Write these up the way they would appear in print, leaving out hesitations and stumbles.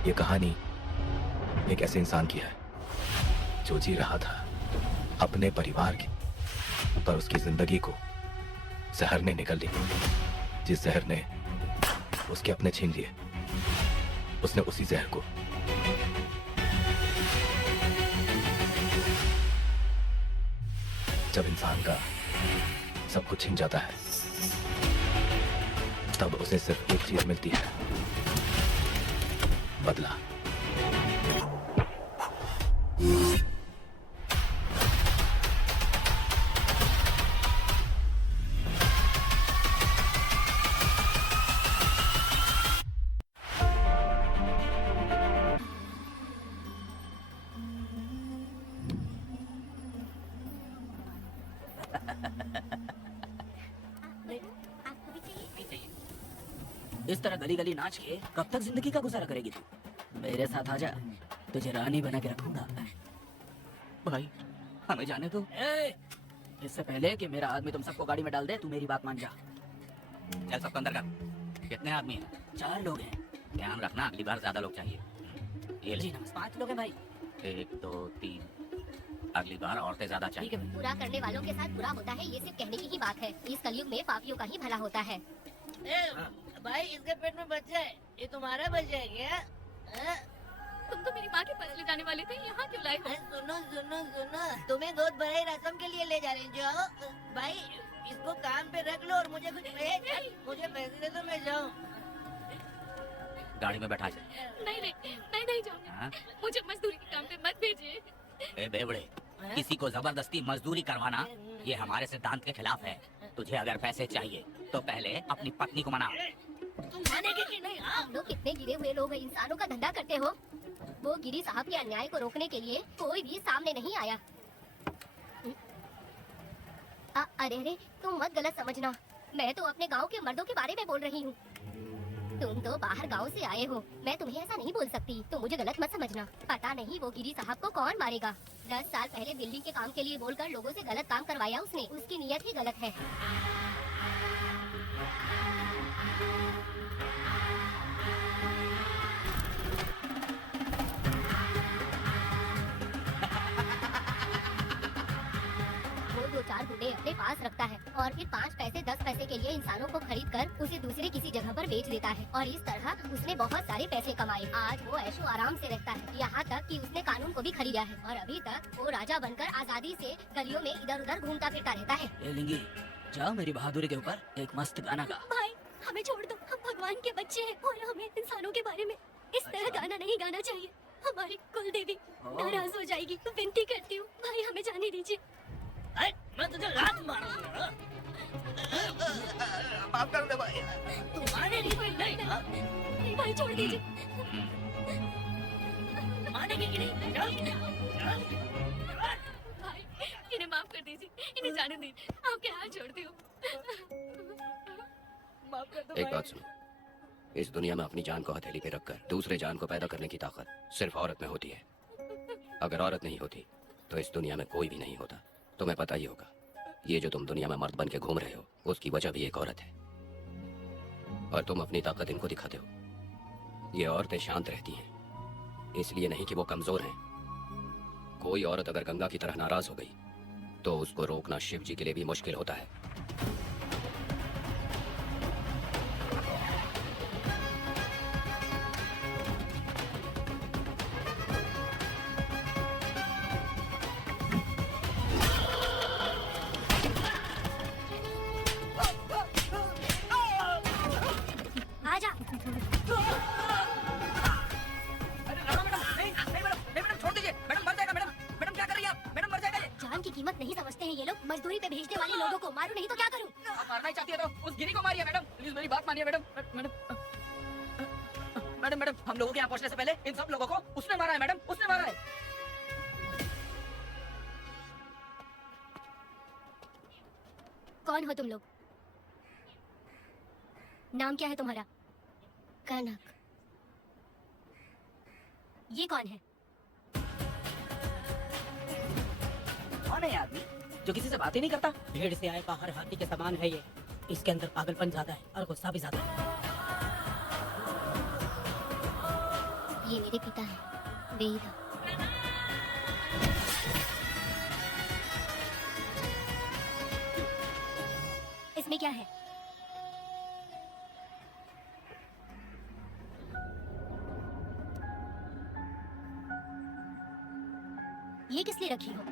ये कहानी एक ऐसे इंसान की है जो जी रहा था अपने परिवार की, पर उसकी जिंदगी को जहर ने निकल ली। जिस जहर ने उसके अपने छीन लिए, उसने उसी जहर को जब इंसान का सब कुछ छिन जाता है, तब उसे सिर्फ एक चीज मिलती है, बदला। इस तरह गली गली नाच के कब तक जिंदगी का गुजारा करेगी तू? मेरे साथ आजा, तुझे रानी बना के रखूंगा। भाई हमें जाने दो। इससे पहले कि मेरा आदमी तुम सबको गाड़ी में डाल दे, तू मेरी बात मान जा। चल सबको अंदर कर। कितने आदमी हैं? 4 लोग हैं। ध्यान रखना, अगली बार ज्यादा लोग चाहिए। ये जी ले। नमस्कार। 5 लोग हैं भाई। 1 2 3। अगली बार औरतें ज्यादा ठीक चाहिए। है। बुरा करने वालों के साथ बुरा होता है, ये सिर्फ कहने की ही बात है। इस कलयुग में पापियों का ही भला होता है। भाई इसके पेट में बच्चा है, ये तुम्हारा बच्चा है क्या? तुम तो मेरी माँ के पास ले जाने वाले थे, यहाँ क्यों लाए हो? सुनो सुनो सुनो, तुम्हें गोद भराई रस्म के लिए ले जा रहे हैं। जाओ भाई, इसको काम पे रख लो और मुझे कुछ मुझे पैसे दे दो, मैं जाऊँ। गाड़ी में बैठा जा। नहीं नहीं, मैं नहीं जाऊंगा। हाँ? मुझे मजदूरी के काम पे मत भेजिए। ए बेवड़े, किसी को जबरदस्ती मजदूरी करवाना ये हमारे सिद्धांत के खिलाफ है। तुझे अगर पैसे चाहिए तो पहले अपनी पत्नी को मना। तुम मानेगे कि नहीं? हम लोग कितने गिरे हुए लोग हैं, इंसानों का धंधा करते हो। वो गिरी साहब के अन्याय को रोकने के लिए कोई भी सामने नहीं आया। अरे तुम मत गलत समझना, मैं तो अपने गांव के मर्दों के बारे में बोल रही हूँ। तुम तो बाहर गांव से आए हो, मैं तुम्हें ऐसा नहीं बोल सकती, तो मुझे गलत मत समझना। पता नहीं वो गिरी साहब को कौन मारेगा। 10 साल पहले बिल्डिंग के काम के लिए बोलकर लोगों से गलत काम करवाया उसने, उसकी नीयत ही गलत है। वो 2-4 गुंडे अपने पास रखता है और फिर 5 पैसे 10 पैसे के लिए इंसानों को खरीद कर उसे दूसरे किसी जगह पर बेच देता है, और इस तरह उसने बहुत सारे पैसे कमाए। आज वो ऐशो आराम से रहता है, यहाँ तक कि उसने कानून को भी खरीदा है, और अभी तक वो राजा बनकर आजादी से गलियों में इधर उधर घूमता फिरता रहता है। ए लिंगी, जाओ मेरी बहादुरी के ऊपर एक मस्त गाना गा। भाई हमें छोड़ दो, हम भगवान के बच्चे हैं और हमें इंसानों के बारे में इस तरह गाना नहीं गाना चाहिए। हमारी कुल देवी नाराज हो जाएगी, तो विनती करती हूँ भाई हमें जाने दीजिए। मैं तुझे लात मारूंगा। माफ कर दे भाई। तुम मानेगी कि नहीं? हाँ? नहीं भाई छोड़ दीजिए। मानेगी कि नहीं? चल, भाई इन्हें माफ कर दीजिए, इन्हें जाने दीजिए, आपके हाथ जोड़ती हूँ। माफ कर दो एक भाई। बात सुनो, इस दुनिया में अपनी जान को हथेली पे रखकर दूसरे जान को पैदा करने की ताकत सिर्फ औरत में होती है। अगर औरत नहीं होती तो इस दुनिया में कोई भी नहीं होता। तुम्हें पता ही होगा, ये जो तुम दुनिया में मर्द बन के घूम रहे हो, उसकी वजह भी एक औरत है, और तुम अपनी ताकत इनको दिखाते हो। ये औरतें शांत रहती हैं, इसलिए नहीं कि वो कमजोर हैं। कोई औरत अगर गंगा की तरह नाराज हो गई तो उसको रोकना शिव जी के लिए भी मुश्किल होता है। आजा। जान की कीमत नहीं समझते हैं ये लोग। मजदूरी पे भेजने वाले लोगों को मारूं नहीं तो क्या करूं? मारना ही चाहती है तो उस गिरी को मारिए मैडम, प्लीज मेरी बात मानिए मैडम। मैडम हम लोगों के यहाँ पहुँचने से पहले इन सब लोगों को उसने मारा है मैडम, उसने मारा है। कौन हो तुम लोग? नाम क्या है तुम्हारा? कनक। ये कौन है? कौन है ये आदमी जो किसी से बात ही नहीं करता? भीड़ से आए बाहर हाथी के समान है ये। इसके अंदर पागलपन ज्यादा है और गुस्सा भी ज्यादा है। ये मेरे पिता हैं, वेद। इसमें क्या है? ये किस लिए रखी हो?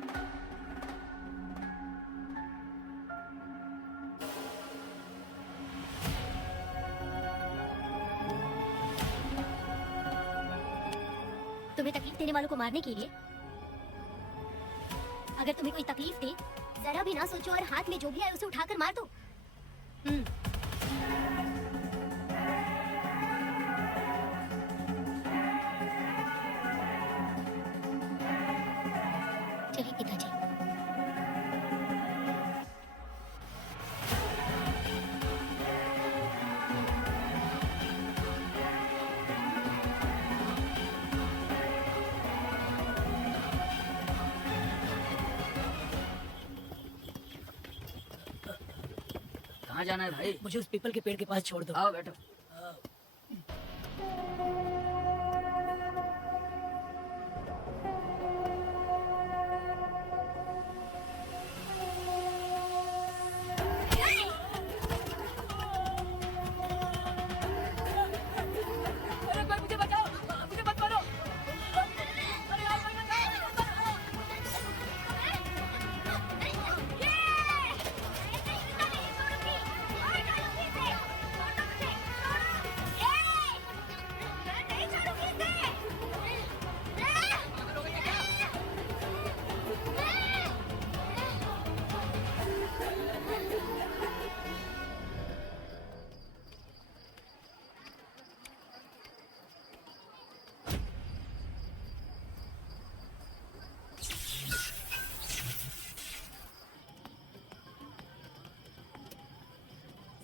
तुम्हें तकलीफ देने वालों को मारने के लिए? अगर तुम्हें कोई तकलीफ दे, जरा भी ना सोचो और हाथ में जो भी आए उसे उठाकर मार दो। चलिए पिताजी। कहाँ जाना है भाई? मुझे उस पीपल के पेड़ के पास छोड़ दो। आओ बैठो।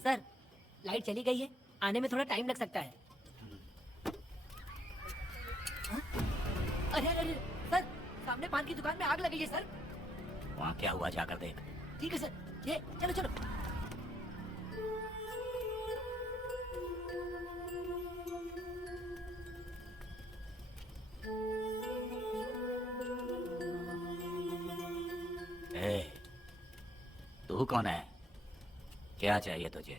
सर, लाइट चली गई है, आने में थोड़ा टाइम लग सकता है। हाँ? अरे अरे अरे, सर, सामने पान की दुकान में आग लगी है सर। वहाँ क्या हुआ जाकर देख। ठीक है सर, ये चलो चलो। ए, तू कौन है? क्या चाहिए तुझे?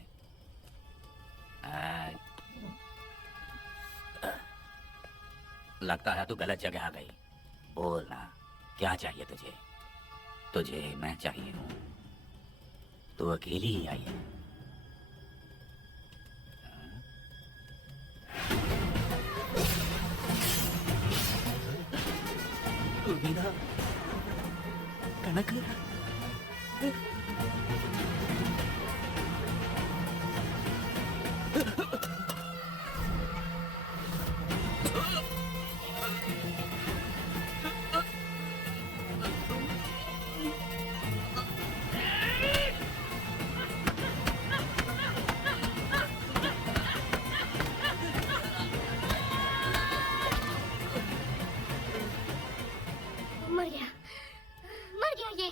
लगता है तू गलत जगह आ गई। बोल ना, क्या चाहिए तुझे? तुझे मैं चाहिए हूँ। तू अकेली ही आई है। वीणा, कनक, मर गया ये।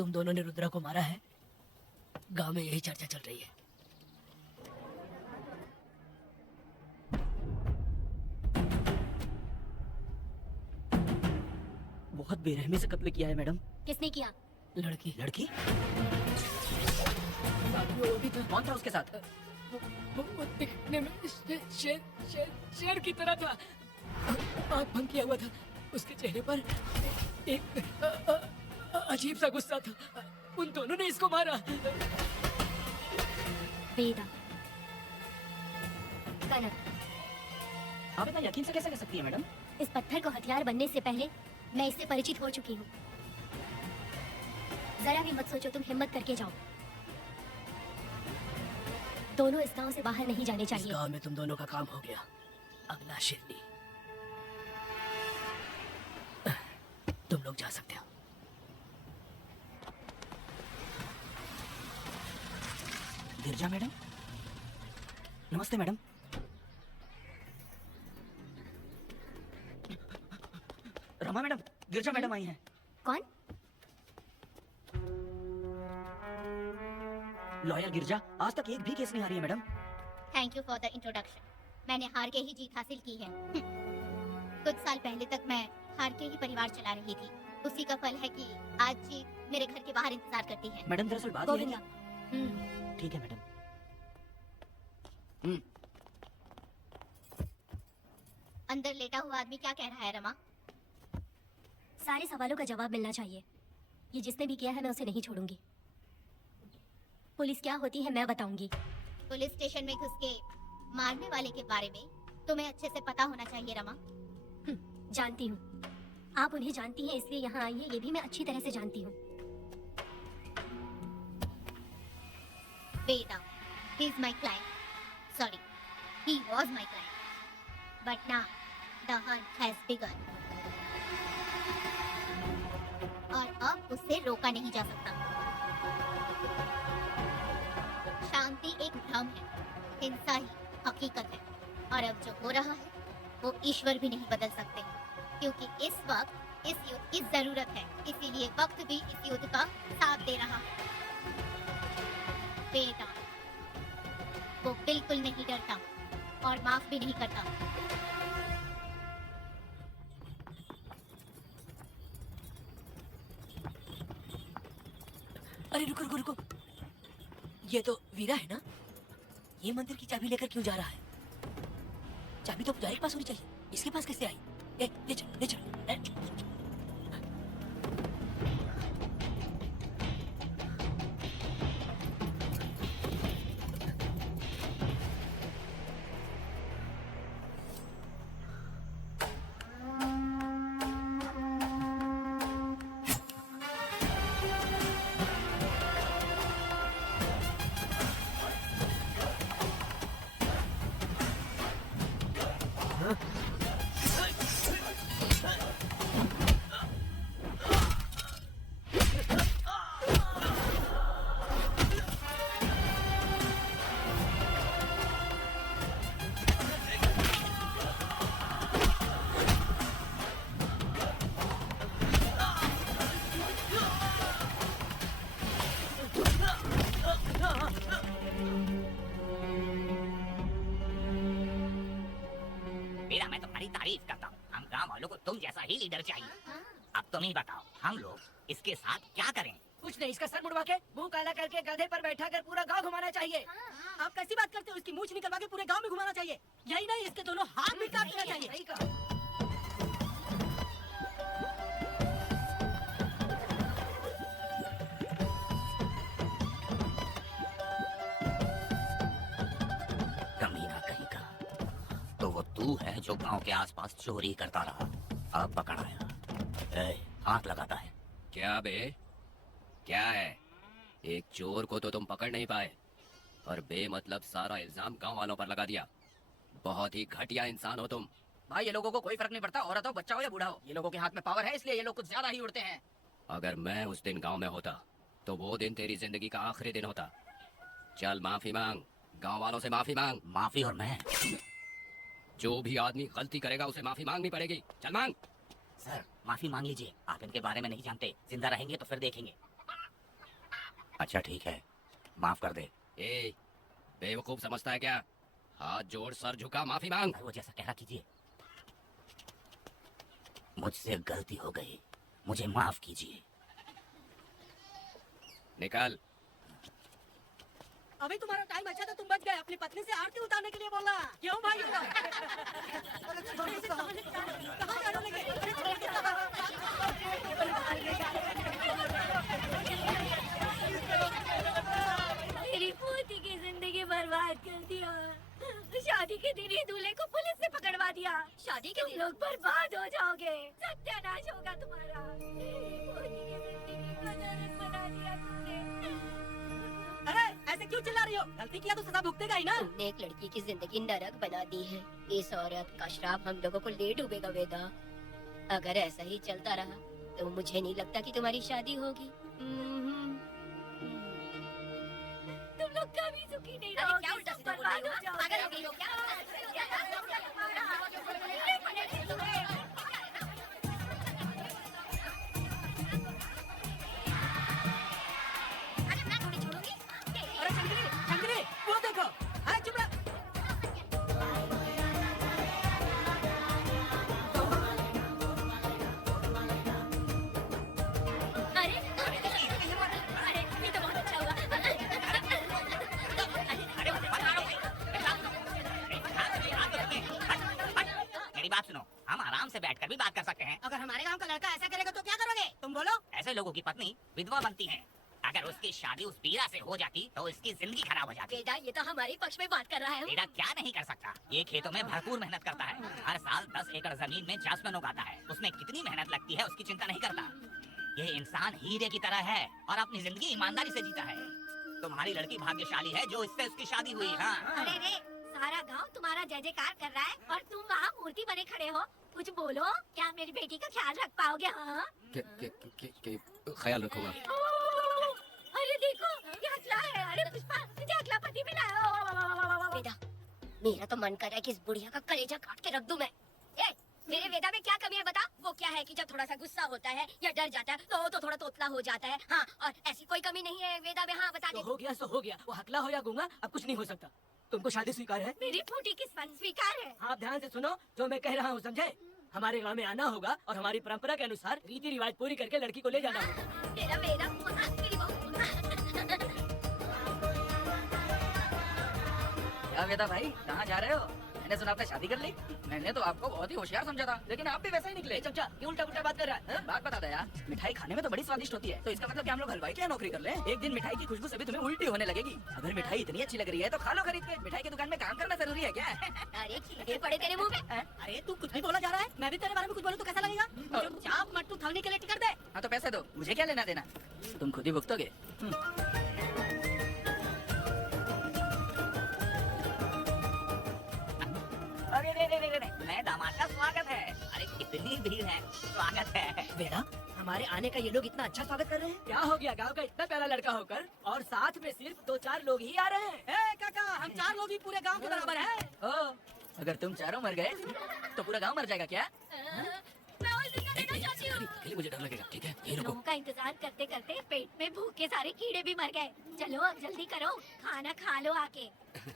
तुम दोनों ने रुद्रा को मारा है, गांव में यही चर्चा चल रही है। बहुत बेरहमी से कत्ल किया है मैडम। किसने किया? लड़की। लड़की? वो भी था। कौन था उसके साथ? वो दिखने में शेर की तरह था। आँख बंद किया हुआ था। उसके चेहरे पर एक अजीब सा गुस्सा था। उन दोनों ने इसको मारा। वेदा, कनक, आप इतना यकीन से कैसे कह सकती है मैडम? इस पत्थर को हथियार बनने से पहले मैं इससे परिचित हो चुकी हूँ। जरा भी मत सोचो, तुम हिम्मत करके जाओ। दोनों इस गांव से बाहर नहीं जाने इस चाहिए। गांव में तुम दोनों का काम हो गया। अगला शिरडी। तुम लोग जा सकते हो। गिरजा मैडम, नमस्ते मैडम। रमा मैडम, गिरजा मैडम आई हैं। कौन? लॉयर गिरजा, आज तक एक भी केस नहीं हारी है madam. Thank you for the introduction. मैंने हार के ही जीत हासिल की है। कुछ साल पहले तक मैं हार के ही परिवार चला रही थी। उसी का फल है कि आज जीत मेरे घर के बाहर इंतजार करती है। मैडम दरअसल बात ये है गोविंदा, कि- ठीक है मैडम। अंदर लेटा हुआ आदमी क्या कह रहा है रमा? सारे सवालों का जवाब मिलना चाहिए। ये जिसने भी किया है मैं उसे नहीं छोड़ूंगी। पुलिस क्या होती है मैं बताऊंगी। पुलिस स्टेशन में घुस के मारने वाले के बारे में तुम्हें अच्छे से पता होना चाहिए रमा। जानती हूँ, आप उन्हें जानती हैं इसलिए यहाँ आई है, ये भी मैं अच्छी तरह से जानती हूँ। Veda, he is my client. Sorry, he was my client. But now the hunt has begun. और अब उसे रोका नहीं जा सकता। शांति एक भ्रम है, हिंसा ही हकीकत है। और अब जो हो रहा है वो ईश्वर भी नहीं बदल सकते, क्योंकि इस वक्त इस युद्ध की जरूरत है। इसीलिए वक्त भी इस युद्ध का साथ दे रहा है। बेटा, वो बिल्कुल नहीं डरता और माफ भी नहीं करता। अरे रुको रुको रुको, ये तो वीरा है ना? ये मंदिर की चाबी लेकर क्यों जा रहा है? चाबी तो पुजारी के पास होनी चाहिए, इसके पास कैसे आई? ले चल ले चल। वीरा, मैं तुम्हारी तारीफ करता हूँ। हम गांव वालों को तुम जैसा ही लीडर चाहिए। अब तुम ही बताओ, हम लोग इसके साथ क्या करें? कुछ नहीं, इसका सर मुड़वा के मुंह काला करके गधे पर बैठा कर पूरा गांव घुमाना चाहिए। आप कैसी बात करते हो? इसकी मूछ निकलवा के पूरे गांव में घुमाना चाहिए। यही नहीं, इसके दोनों हाथ भी काट देना चाहिए। सही कहा। कमीना कहीं का। तो वो तू है जो गांव के आसपास चोरी करता रहा, अब पकड़ाया। हाथ लगाता है। क्या बे, क्या है? एक चोर को तो तुम पकड़ नहीं पाए और बेमतलब सारा इल्जाम गांव वालों पर लगा दिया। बहुत ही घटिया इंसान हो तुम। भाई, ये लोगों को कोई फर्क नहीं पड़ता, औरत हो, बच्चा हो या बूढ़ा हो। ये लोगों के हाथ में पावर है, इसलिए ये लोग कुछ ज्यादा ही उड़ते हैं। अगर मैं उस दिन गांव में होता तो वो दिन तेरी जिंदगी का आखिरी दिन होता। चल माफी मांग, गांव वालों से माफी मांग। माफी? और मैं? जो भी आदमी गलती करेगा उसे माफी मांगनी पड़ेगी। चल मांग। सर, माफी मांग लीजिए। आप इनके बारे में नहीं जानते, जिंदा रहेंगे तो फिर देखेंगे। अच्छा ठीक है, माफ कर दे। ए, बेवकूफ समझता है क्या? हाथ जोड़, सर झुका, माफी मांग। वो जैसा कह रहा कीजिए। मुझसे गलती हो गई, मुझे माफ कीजिए। निकल। अभी तुम्हारा टाइम अच्छा था, तुम बच गए। अपनी पत्नी से आरती उतारने के लिए बोला, क्यों भाई? कहाँ जाने लगे? अरे छोड़ के मेरी पोती की जिंदगी बर्बाद कर दिया। शादी के दिन ही दूल्हे को पुलिस से पकड़वा दिया। शादी के दिन लोग बर्बाद हो जाओगे, सत्यानाश होगा तुम्हारा। मेरी पोती की जिंदगी को नरक बना दिया तुमने। अरे ऐसे क्यों चिल्ला रही हो? गलती किया तो सजा भुगतेगा ही ना। तुमने एक लड़की की जिंदगी नरक बना दी है। इस औरत का श्राप हम लोगों को ले डूबेगा वेदा। अगर ऐसा ही चलता रहा तो मुझे नहीं लगता कि तुम्हारी शादी होगी। तुम लोग कभी सुखी नहीं रहोगे। क्या उल्टा सब सीधा बोल बर्बाद रही हो हो? जाओगे। पागल हो गई हो क्या? अरे मैं थोड़ी छोड़ूंगी। अरे चंद्री, चंद्री, वो देखो। अरे चुप रह। अरे अरे ये तो बहुत अच्छा हुआ। मेरी बात सुनो, हम आराम से बैठकर भी बात कर सकते हैं। अगर हमारे गांव का लड़का ऐसा करेगा तो क्या करोगे? तुम बोलो। ऐसे लोगों की पत्नी विधवा बनती है। अगर उसकी शादी उस पीरा से हो जाती तो उसकी जिंदगी खराब हो जाती। बेटा ये तो हमारे पक्ष में बात कर रहा है। पीरा क्या नहीं कर सकता? ये खेतों में भरपूर मेहनत करता है। हर साल 10 एकड़ जमीन में जासमन उगाता है। उसमें कितनी मेहनत लगती है उसकी चिंता नहीं करता। ये इंसान हीरे की तरह है और अपनी जिंदगी ईमानदारी से जीता है। तुम्हारी लड़की भाग्यशाली है जो इससे उसकी शादी हुई। हाँ अरे रे, सारा गांव तुम्हारा जय जयकार कर रहा है और तुम वहाँ मूर्ति बने खड़े हो। कुछ बोलो, क्या मेरी बेटी का ख्याल रख पाओगे? हाँ ख्याल रखूंगा। अरे देखो, ये हकला है। अरे पुष्पा, तुझे हकला पति मिला है। बेटा मेरा तो मन कर रहा है कि इस बुढ़िया का कलेजा काट के रख दूं मैं। ए, मेरे वेदा में क्या कमी है बता? वो क्या है कि जब थोड़ा सा गुस्सा होता है या डर जाता है तो थोड़ा तोतला हो जाता है। हाँ, और ऐसी कोई कमी नहीं है वेदा में। हाँ बता तो दे। हो गया सो हो गया। वो हकला हो या गूंगा, अब कुछ नहीं हो सकता। तुमको शादी स्वीकार है? मेरी फूटी किस्मत स्वीकार है। आप ध्यान से सुनो जो मैं कह रहा हूँ, समझे? हमारे गांव में आना होगा और हमारी परंपरा के अनुसार रीति रिवाज पूरी करके लड़की को ले जाना होगा। मेरा मेरा मेरी बहू। क्या वेदा भाई, कहाँ जा रहे हो? मैंने सुना आपने शादी कर ली। मैंने तो आपको बहुत ही होशियार समझा था, लेकिन आप भी वैसे ही निकले। चमचा, ये उल्टा पुल्टा बात कर रहा है। बात बता दे यार, मिठाई खाने में तो बड़ी स्वादिष्ट होती है, तो इसका मतलब कि हम लोग हलवाई की नौकरी कर ले। एक दिन मिठाई की खुशबू से भी तुम्हें उल्टी होने लगेगी। अगर मिठाई इतनी अच्छी लग रही है तो खा लो खरीद के। मिठाई की दुकान में काम करना जरूरी है क्या? अरे कीड़े पड़े तेरे मुंह में। अरे तू कुछ भी बोला जा रहा है। मैं भी तेरे बारे में कुछ बोलूं तो कैसा लगेगा? चुपचाप मट्टू थालने के लिए टिकट दे। हाँ तो पैसे दो, मुझे क्या लेना देना? तुम खुद ही भुगतोगे। अरे रे रे रे रे, नए दामाद का स्वागत है। अरे कितनी भीड़ है, स्वागत है। बेटा, हमारे आने का ये लोग इतना अच्छा स्वागत कर रहे हैं। क्या हो गया गांव का इतना प्यारा लड़का होकर और साथ में सिर्फ 2-4 लोग ही आ रहे हैं। ए काका, हम 4 लोग ही पूरे गांव के बराबर है। ओ, अगर तुम चारों मर गए तो पूरा गांव मर जाएगा क्या? मैं और जिंदा रहना चाहती हूँ। अकेले मुझे डर लगेगा, ठीक है? यहीं रुको। लोगों का इंतजार करते करते पेट में भूख के सारे कीड़े भी मर गए। चलो अब जल्दी करो, खाना खा लो आके।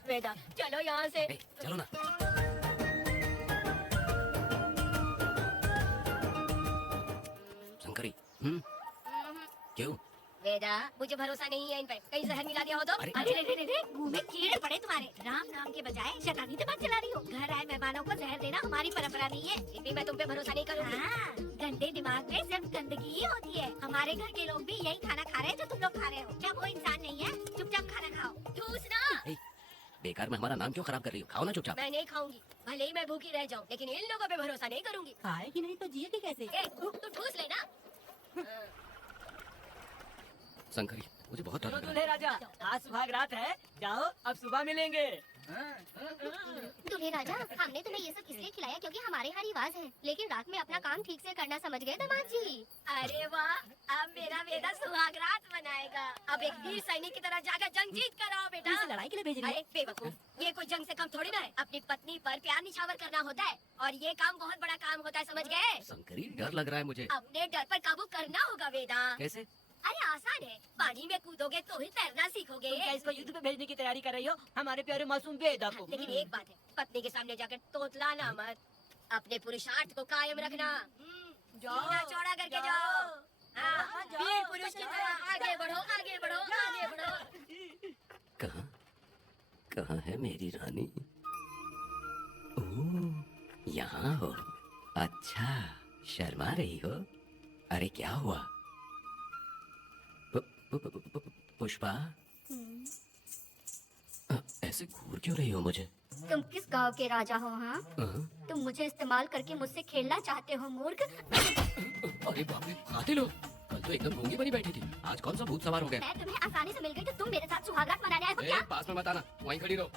वेदा चलो यहाँ से। ए, चलो ना। शंकरी, क्यों? वेदा मुझे भरोसा नहीं है इन पे, कहीं जहर मिला दिया हो तो। अरे, अरे रे रे रे, मुंह में कीड़े पड़े तुम्हारे। राम नाम के बजाय शैतानी दिमाग चला रही हो। घर आए मेहमानों को जहर देना हमारी परंपरा नहीं है। फिर भी मैं तुम पे भरोसा नहीं करूंगी। हाँ, गंदे दिमाग में सिर्फ गंदगी ही होती है। हमारे घर के लोग भी यही खाना खा रहे हैं जो तुम लोग खा रहे हो। क्या वो इंसान नहीं है? चुपचाप खाना खाओ। ठूस ना। ए, बेकार में हमारा नाम क्यों खराब कर रही हो? खाओ ना चुपचाप। मैं नहीं खाऊंगी, भले ही मैं भूखी रह जाऊं, लेकिन इन लोगों पे भरोसा नहीं करूंगी। खाएगी नहीं तो जिएगी कैसे? ए, तू ठूस लेना। शंकरी, मुझे बहुत डर चलो लग रहा है। दूल्हे राजा, आज सुहाग रात है, जाओ अब सुबह मिलेंगे। दूल्हे राजा, हमने तुम्हें ये सब इसलिए खिलाया क्योंकि हमारे यहाँ रिवाज है, लेकिन रात में अपना काम ठीक से करना समझ गए दामाद जी। अरे वाह, अब मेरा बेटा सुहाग रात मनाएगा। अब एक वीर सैनिक की तरह जाकर जंग जीत कर आओ बेटा। इसे लड़ाई के लिए भेज रही है? अरे बेवकूफ, ये कोई जंग से कम थोड़ी ना है। अपनी पत्नी पर प्यार निछावर करना होता है और ये काम बहुत बड़ा काम होता है, समझ गए? शंकरी, डर लग रहा है मुझे। अपने डर पर काबू करना होगा वेदा। कैसे? अरे आसान है, पानी में कूदोगे तो ही तैरना सीखोगे। तुम क्या इसको युद्ध में भेजने की तैयारी कर रही हो हमारे प्यारे मासूम बेदा को? लेकिन एक बात है, पत्नी के सामने जाकर तोतलाना मत, अपने पुरुषार्थ को कायम रखना। सीना चौड़ा करके जाओ। हाँ, वीर पुरुष की तरह आगे बढ़ो, आगे बढ़ो, आगे बढ़ो। कहाँ कहाँ है मेरी रानी? ओह, यहाँ हो। अच्छा, शर्मा रही हो? अरे क्या हुआ? पुष्पा, ऐसे घूर क्यों रही हो मुझे? तुम किस गांव के राजा हो? हाँ, तुम मुझे इस्तेमाल करके मुझसे खेलना चाहते हो मूर्ख। अरे बाप रे, कातिल हो। कल तो एकदम गूंगी बनी बैठी थी, आज कौन सा भूत सवार हो गया? मैं तुम्हें आसानी से मिल गई तो तुम मेरे साथ सुहागरात मनाने आए हो क्या? पास में मत आना, वहीं खड़ी रहो।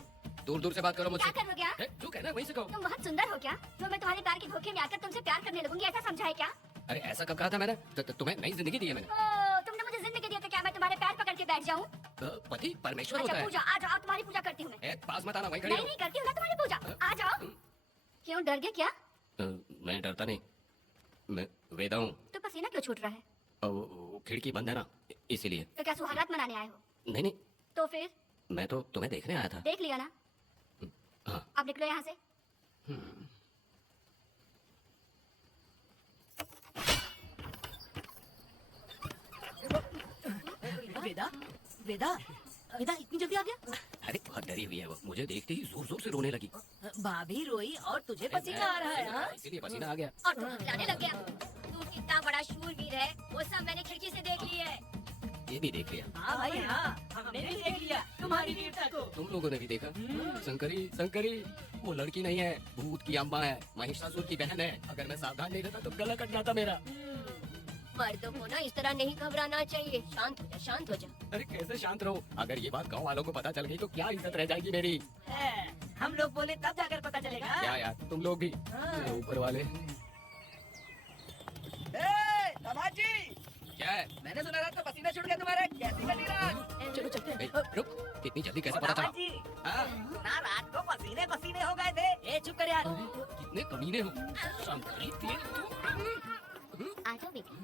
दूर दूर से बात करो मुझसे। क्या करोगे आप? जो कहना है वहीं से कहो। तुम बहुत सुंदर हो क्या, जो मैं तुम्हारे प्यार के धोखे में आकर तुमसे प्यार करने लगूंगी, ऐसा समझा है क्या? अरे ऐसा कब कहा था मैंने? तुम्हें नई जिंदगी दी है मैंने। ओ, तुमने मुझे जिंदगी दी है तो क्या मैं तुम्हारे पैर पकड़ के बैठ जाऊं? पति परमेश्वर अच्छा होता है। पूजा, आ जाओ, तुम्हारी पूजा करती हूँ मैं। पास मत आना, वहीं खड़ी नहीं रहो। नहीं करती हूँ ना तुम्हारी पूजा, आ जाओ। क्यों डर गए क्या? मैं डरता नहीं, मैं वेदा हूँ। तो पसीना क्यों छूट रहा है? वो खिड़की बंद है ना, इसीलिए। तो क्या सुहागरात मनाने आए हो? नहीं नहीं, तो फिर मैं तो तुम्हें देखने आया था। देख लिया ना? हाँ। अब निकलो यहाँ से। वेदा वेदा वेदा इतनी जल्दी आ गया? अरे बहुत डरी हुई है वो, मुझे देखते ही जोर जोर से रोने लगी। भाभी रोई और तुझे पसीना आ रहा है? हाँ? इसीलिए पसीना आ गया। और तुम हकलाने लग गया। तू कितना बड़ा शूरवीर है, वो सब मैंने खिड़की से देख ली है। ये भी देख लिया। हाँ भाई हाँ, हमने भी देख लिया तुम्हारी वीरता को। तुम लोगों ने भी देखा। शंकरी शंकरी, वो लड़की नहीं है, भूत की अम्मा है, महिषासुर की बहन है। अगर मैं सावधान नहीं रहता तो गला कट जाता मेरा। मर्दों को ना इस तरह नहीं घबराना चाहिए। शांत हो जा, शांत हो जा। अरे कैसे शांत रहो? अगर ये बात गाँव वालों को पता चल गई तो क्या इज्जत रह जाएगी मेरी? हम लोग बोले तब जाकर पता चलेगा। क्या यार, तुम लोग भी ऊपर वाले। जी क्या है? मैंने सुना था तो पसीना छूट गया तुम्हारा, कैसी गली रात? चलो चलते हैं। रुक, इतनी जल्दी कैसे पता चला? जी हाँ? ना रात को पसीने पसीने हो गए थे। ए चुप कर यार। कितने कमीने हो। शंकरी आ जाओ बेटा।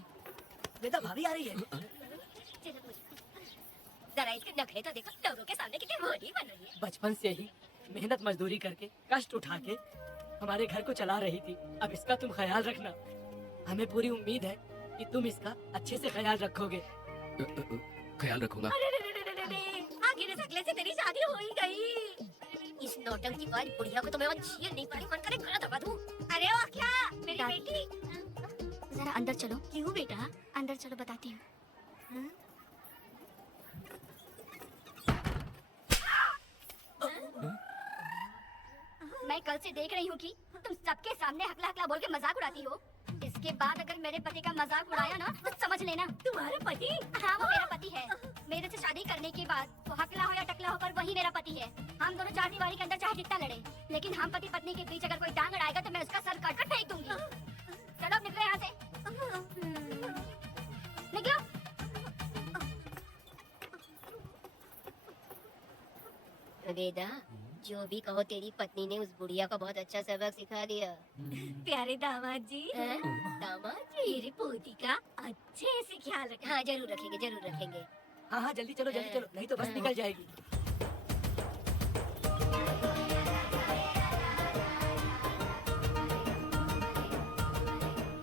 वेदा भाभी आ रही है। चलो पूजा। जरा इसके नखरे तो देखो, लोगों के सामने कितनी मोटी बन रही है। बचपन से ही मेहनत मजदूरी करके कष्ट उठा के हमारे घर को चला रही थी। अब इसका तुम ख्याल रखना। हमें पूरी उम्मीद है कि तुम इसका अच्छे से ख्याल रखोगे। ख्याल रखूंगा। आखिर इस अगले से तेरी शादी हो ही गई। इस नौटंकी वाली बुढ़िया को तो मैं छीन नहीं पाई, मन करे गला दबा दूं। अरे वो क्या मेरी बेटी, जरा अंदर चलो। क्यों बेटा? अंदर चलो, बताती हूँ। मैं कल से देख रही हूँ कि तुम सबके सामने हकला हकला बोल के मजाक उड़ाती हो। इसके बाद अगर मेरे पति का मजाक उड़ाया ना तो समझ लेना। तुम्हारे पति? हाँ, वो मेरा पति है। मेरे से शादी करने के बाद वो हकला हो या टकला हो, पर वही मेरा पति है। हम दोनों चार दीवारी के अंदर चाहे जितना लड़े, लेकिन हम पति पत्नी के बीच अगर कोई टांग अड़ाएगा तो मैं उसका सर काट कर फेंक दूंगी। चलो अब निकलो यहाँ से। निकलो। वेदा, जो भी कहो, तेरी पत्नी ने उस बुढ़िया को बहुत अच्छा सबक सिखा दिया। प्यारे दामाद जी, दामाद जी, मेरी पोती का अच्छे से ख्याल रखना। हाँ जरूर रखेंगे, जरूर रखेंगे। हाँ हाँ जल्दी चलो जल्दी चलो, नहीं तो बस निकल जाएगी।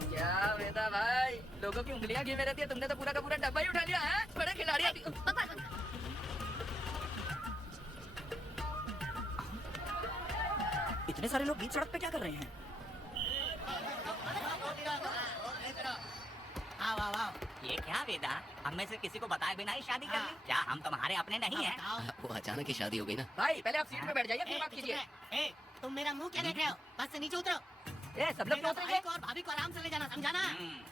क्या वेदा भाई, लोगों की उंगलियां घी में रहती है, तुमने तो पूरा का पूरा डब्बा ही उठा लिया है। बड़े खिलाड़ी अभी। इतने सारे लोग बीच सड़क पे क्या कर रहे हैं? ये क्या वेदा, हम में से किसी को बताए बिना ही शादी कर ली? क्या हम तुम्हारे अपने नहीं हैं? वो अचानक ही शादी हो गई ना। भाई पहले आप सीट पे बैठ जाइए, फिर बात कीजिए। तुम मेरा मुंह क्या देख रहे हो? बस से नीचे उतरो। ए सब लोग क्यों उतरेंगे? भाई को और भाभी को आराम से ले जाना, समझा ना?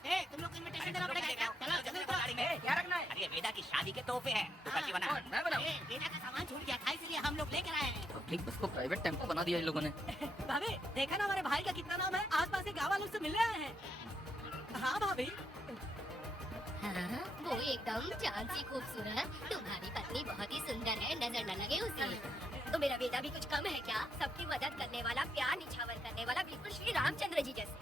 ए तुम लोग को इनविटेशन देना पड़ेगा क्या? चलो जल्दी उतरो। गाड़ी ए, में क्या रखना है? अरे वेदा की शादी के तोहफे हैं, तू पर्ची बना। कौन? मैं बनाऊं? ए बेटा का सामान छूट गया था, इसलिए हम लोग लेकर आए हैं। पब्लिक बस को प्राइवेट टेम्पो बना दिया इन लोगों ने। भाभी देखा ना हमारे भाई का कितना नाम है, आसपास के गाँव वालों से मिल रहे हैं। हाँ भाभी, हाँ, वो एकदम चांद सी खूबसूरत। तुम्हारी पत्नी बहुत ही सुंदर है, नजर न लगे उसे। तो मेरा बेटा भी कुछ कम है क्या? सबकी मदद करने वाला, प्यार निछावर करने वाला, बिल्कुल श्री रामचंद्र जी जैसे।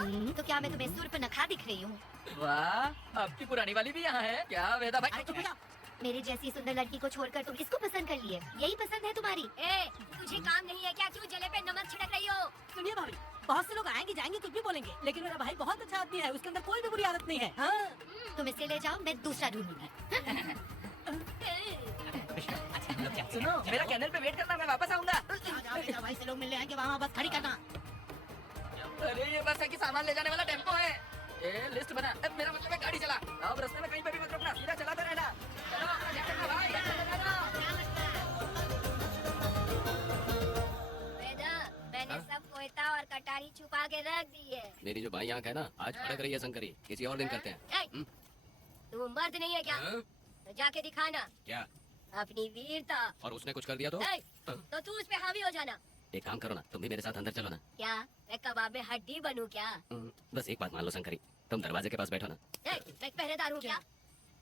तो क्या मैं तुम्हें सुर्ख नखा दिख रही हूँ? वाह, आपकी पुरानी वाली भी यहाँ है क्या वेदा भाई? अरे चुप हो जाओ। मेरी जैसी सुंदर लड़की को छोड़कर तुम इसको पसंद कर लिए, यही पसंद है तुम्हारी? ए, तुझे काम नहीं है क्या? क्यों जले पे नमक छिड़क रही हो? सुनिए भाभी, बहुत से लोग आएंगे जाएंगे कुछ भी बोलेंगे, लेकिन मेरा भाई बहुत अच्छा आदमी है, उसके अंदर कोई भी बुरी आदत नहीं है। हाँ। तुम इसे ले जाओ, मैं दूसरा ढूंढूंगी। सुनो, मेरा कैनल पे वेट करना, मैं वापस आऊंगा। मेरा भाई से लोग मिलने आएंगे, वहाँ बस खड़ी करना। अरे ये बस है कि सामान ले जाने वाला टेम्पो है। ए, लिस्ट बना। मेरा मतलब है गाड़ी चला। अब रास्ते में कहीं पे भी मत रुकना, सीधा चलाते रहना। चलो, अपना ध्यान रखना भाई, ध्यान रखना। वेदा, मैंने सब कोयता और कटारी छुपा के रख दी है। मेरी जो बाई आंख है ना, आज भड़क रही है शंकरी। किसी और दिन करते हैं। ए, तू मर्द नहीं है क्या? हाँ? तो जाके दिखाना क्या? अपनी वीरता। और उसने कुछ कर दिया तो? ए, तो तू उस पे हावी हो जाना। एक काम करो ना, तुम भी मेरे साथ अंदर चलो ना। क्या मैं कबाब में हड्डी बनूं क्या? बस एक बात मान लो शंकरी, तुम दरवाजे के पास बैठो ना। मैं पहरेदार हूँ क्या?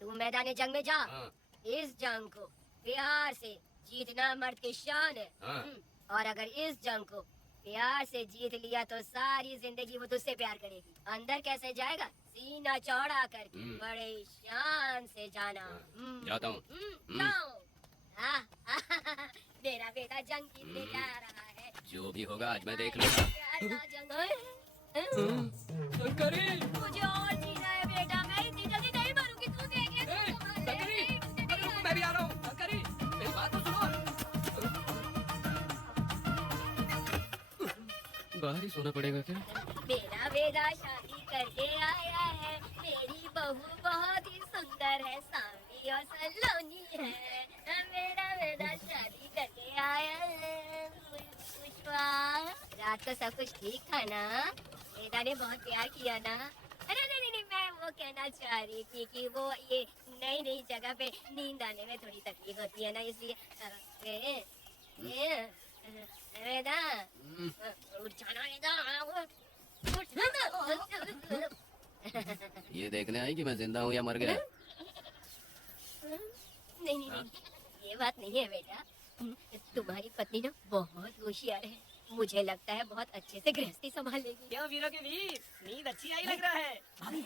तू मैदान जंग में जा। हाँ। इस जंग को प्यार से जीतना मर्द की शान है। हाँ। और अगर इस जंग को प्यार से जीत लिया तो सारी जिंदगी वो तुझसे प्यार करेगी। अंदर कैसे जाएगा? सीना चौड़ा करके बड़े शान से जाना। जाता हूँ। जाओ। मेरा बेटा जंग जीतने जा रहा है। जो भी होगा आज मैं देख लूंगा। शंकरी, मुझे और जीना है बेटा, मैं इतनी जल्दी नहीं मरूंगी। तू देख ले, ए, तू मर ले। शंकरी, नहीं, मुझे नहीं रुको, मैं भी आ रहा हूँ। शंकरी, मेरी बात तो सुनो। बाहर ही सोना पड़ेगा क्या? मेरा बेटा शादी करके आया है। मेरी बहू बहुत ही सुंदर है, सांवली और सलोनी है। मेरा बेटा शादी करके आया है। पुष्पा, रात को सब कुछ ठीक था ना? बेटा ने बहुत प्यार किया ना? अरे नहीं नहीं, मैं वो कहना चाह रही थी कि वो ये नई नई जगह पे नींद आने में थोड़ी तकलीफ होती है ना, इसलिए बेटा उठ जाना बेटा, उठ जाना। ये देखने आई कि मैं जिंदा हूँ या मर गया? नहीं नहीं नहीं, ये बात नहीं है बेटा। तुम्हारी पत्नी ना बहुत होशियार है, मुझे लगता है बहुत अच्छे से गृहस्थी संभाल लेगी। क्यों वीरों के वीर, नींद अच्छी आई लग रहा है। भाभी,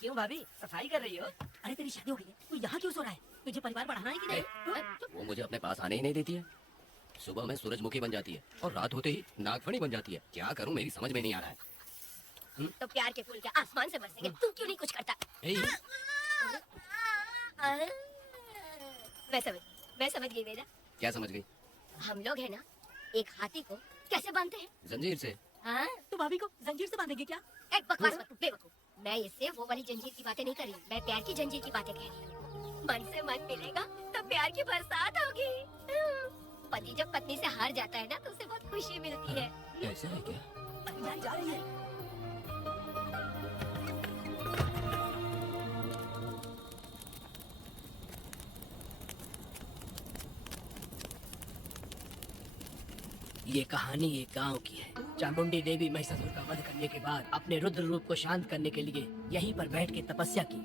क्यों भाभी, सफाई कर रही हो? अरे तेरी शादी हो गई है, तू यहाँ क्यों सो रहा है? तुझे परिवार बढ़ाना है कि नहीं? वो मुझे अपने पास आने ही नहीं देती है। सुबह में सूरजमुखी बन जाती है और रात होते ही नागफनी बन जाती है। क्या करूँ, मेरी समझ में नहीं आ रहा है। तो प्यार के फूल क्या आसमान से बरसेंगे? तू क्यों नहीं कुछ करता? ए, मैं समझ गई बेटा। क्या समझ गई? हम लोग है ना, एक हाथी को कैसे बांधते हैं? जंजीर से। हाँ? तू भाभी को जंजीर से बांधेगी क्या? एक बकवास मत कर, बेवकूफ। मैं इससे वो वाली जंजीर की बातें नहीं कर रही, मैं प्यार की जंजीर की बातें कह रही हूँ। मन से मन मिलेगा तो प्यार की बरसात होगी। पति जब पत्नी से हार जाता है ना तो उसे बहुत खुशी मिलती है। ऐसा है क्या? अभी जा रही है। ये कहानी एक गांव की है। चामुंडी देवी महिषासुर का वध करने के बाद अपने रुद्र रूप को शांत करने के लिए यहीं पर बैठ के तपस्या की।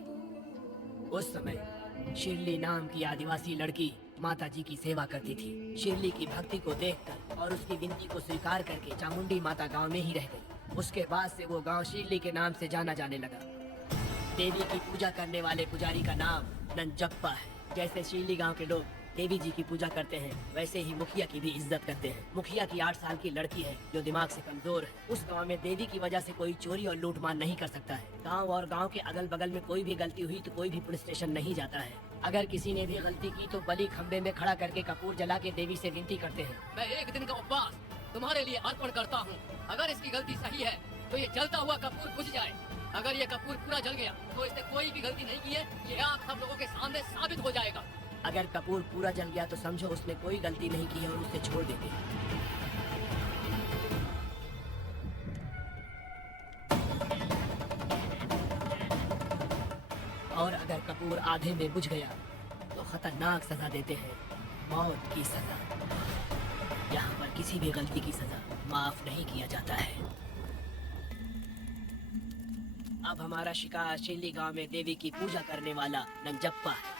उस समय शिरली नाम की आदिवासी लड़की माता जी की सेवा करती थी। शिरली की भक्ति को देखकर और उसकी विनती को स्वीकार करके चामुंडी माता गांव में ही रह गई। उसके बाद से वो गांव शिरली के नाम से जाना जाने लगा। देवी की पूजा करने वाले पुजारी का नाम नंजप्पा है। जैसे शिरली गांव के लोग देवी जी की पूजा करते हैं, वैसे ही मुखिया की भी इज्जत करते हैं। मुखिया की 8 साल की लड़की है जो दिमाग से कमजोर है। उस गांव में देवी की वजह से कोई चोरी और लूटमार नहीं कर सकता है। गांव और गांव के अगल बगल में कोई भी गलती हुई तो कोई भी पुलिस स्टेशन नहीं जाता है। अगर किसी ने भी गलती की तो बलि खंबे में खड़ा करके कपूर जला के देवी से विनती करते हैं। मैं एक दिन का उपवास तुम्हारे लिए अर्पण करता हूँ। अगर इसकी गलती सही है तो ये जलता हुआ कपूर बुझ जाए। अगर ये कपूर पूरा जल गया तो इसने कोई भी गलती नहीं की है, ये आप सब लोगों के सामने साबित हो जाएगा। अगर कपूर पूरा जल गया तो समझो उसने कोई गलती नहीं की है और उसे छोड़ देते। और अगर कपूर आधे में बुझ गया तो खतरनाक सजा देते हैं, मौत की सजा। यहाँ पर किसी भी गलती की सजा माफ नहीं किया जाता है। अब हमारा शिकार शिरली गांव में देवी की पूजा करने वाला नंजप्पा है।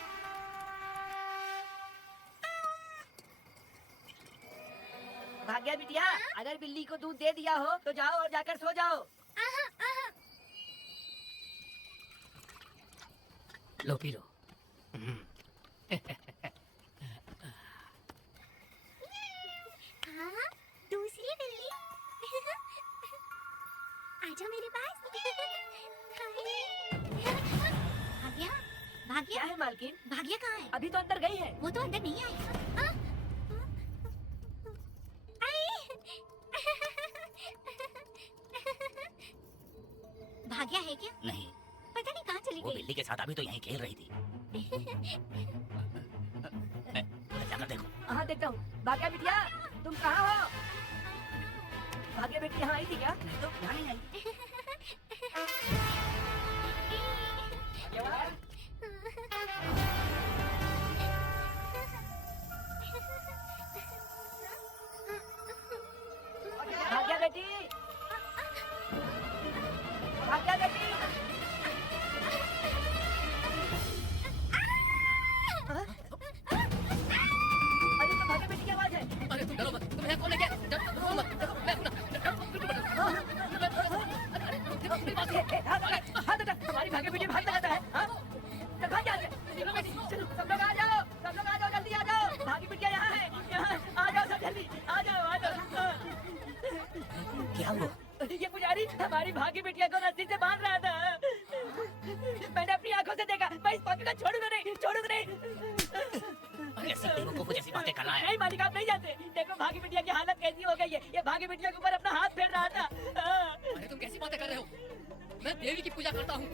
भाग्या बिटिया, अगर बिल्ली को दूध दे दिया हो तो जाओ और जाकर सो जाओ। लो पी लो। हाँ, दूसरी बिल्ली। आजा मेरे पास। भाग्या, भाग्या, क्या है मालकिन? भाग्या कहाँ है? अभी तो अंदर गई है। वो तो अंदर नहीं आई। हाँ? भाग्या है क्या? नहीं, पता नहीं कहाँ चली वो गई। बिल्ली के साथ अभी तो यहीं खेल रही थी। जाकर देखो। हाँ देखता हूँ। भाग्या बिटिया, तुम कहाँ हो? भाग्या बेटी यहाँ आई थी क्या? नहीं तो यहाँ नहीं आई। भाग्यवान? भाग्या बेटी, भाग्या बेटी। अरे तो भाग्या बेटी की आवाज है। अरे तुम डरो मत, तुम यहाँ कौन लेके आए? डरो मत, देखो मैं हूं ना। हाथ हटा, हमारी भाग्य बेटी भाग लगाता है। हाँ? चल भाग जा, चलो सब लोग आ जाओ, जल्दी आ जाओ। भाग्य बेटिया यहाँ है, यहाँ आ जाओ सब जल्दी, आ जाओ। क्या हुआ? ये पुजारी हमारी भाग्य बिटिया को रस्सी से बांध रहा था। मैंने अपनी आंखों से देखा। मैं इस पापी को छोड़ूंगा नहीं। ऐसी बेवकूफों जैसी बातें कर रहा है। नहीं मालिक, आप नहीं जानते। देखो भाग्य बिटिया की हालत कैसी हो गई है। ये भाग्य बिटिया के ऊपर अपना हाथ फेर रहा था। अरे तुम कैसी बातें कर रहे हो? मैं देवी की पूजा करता हूँ।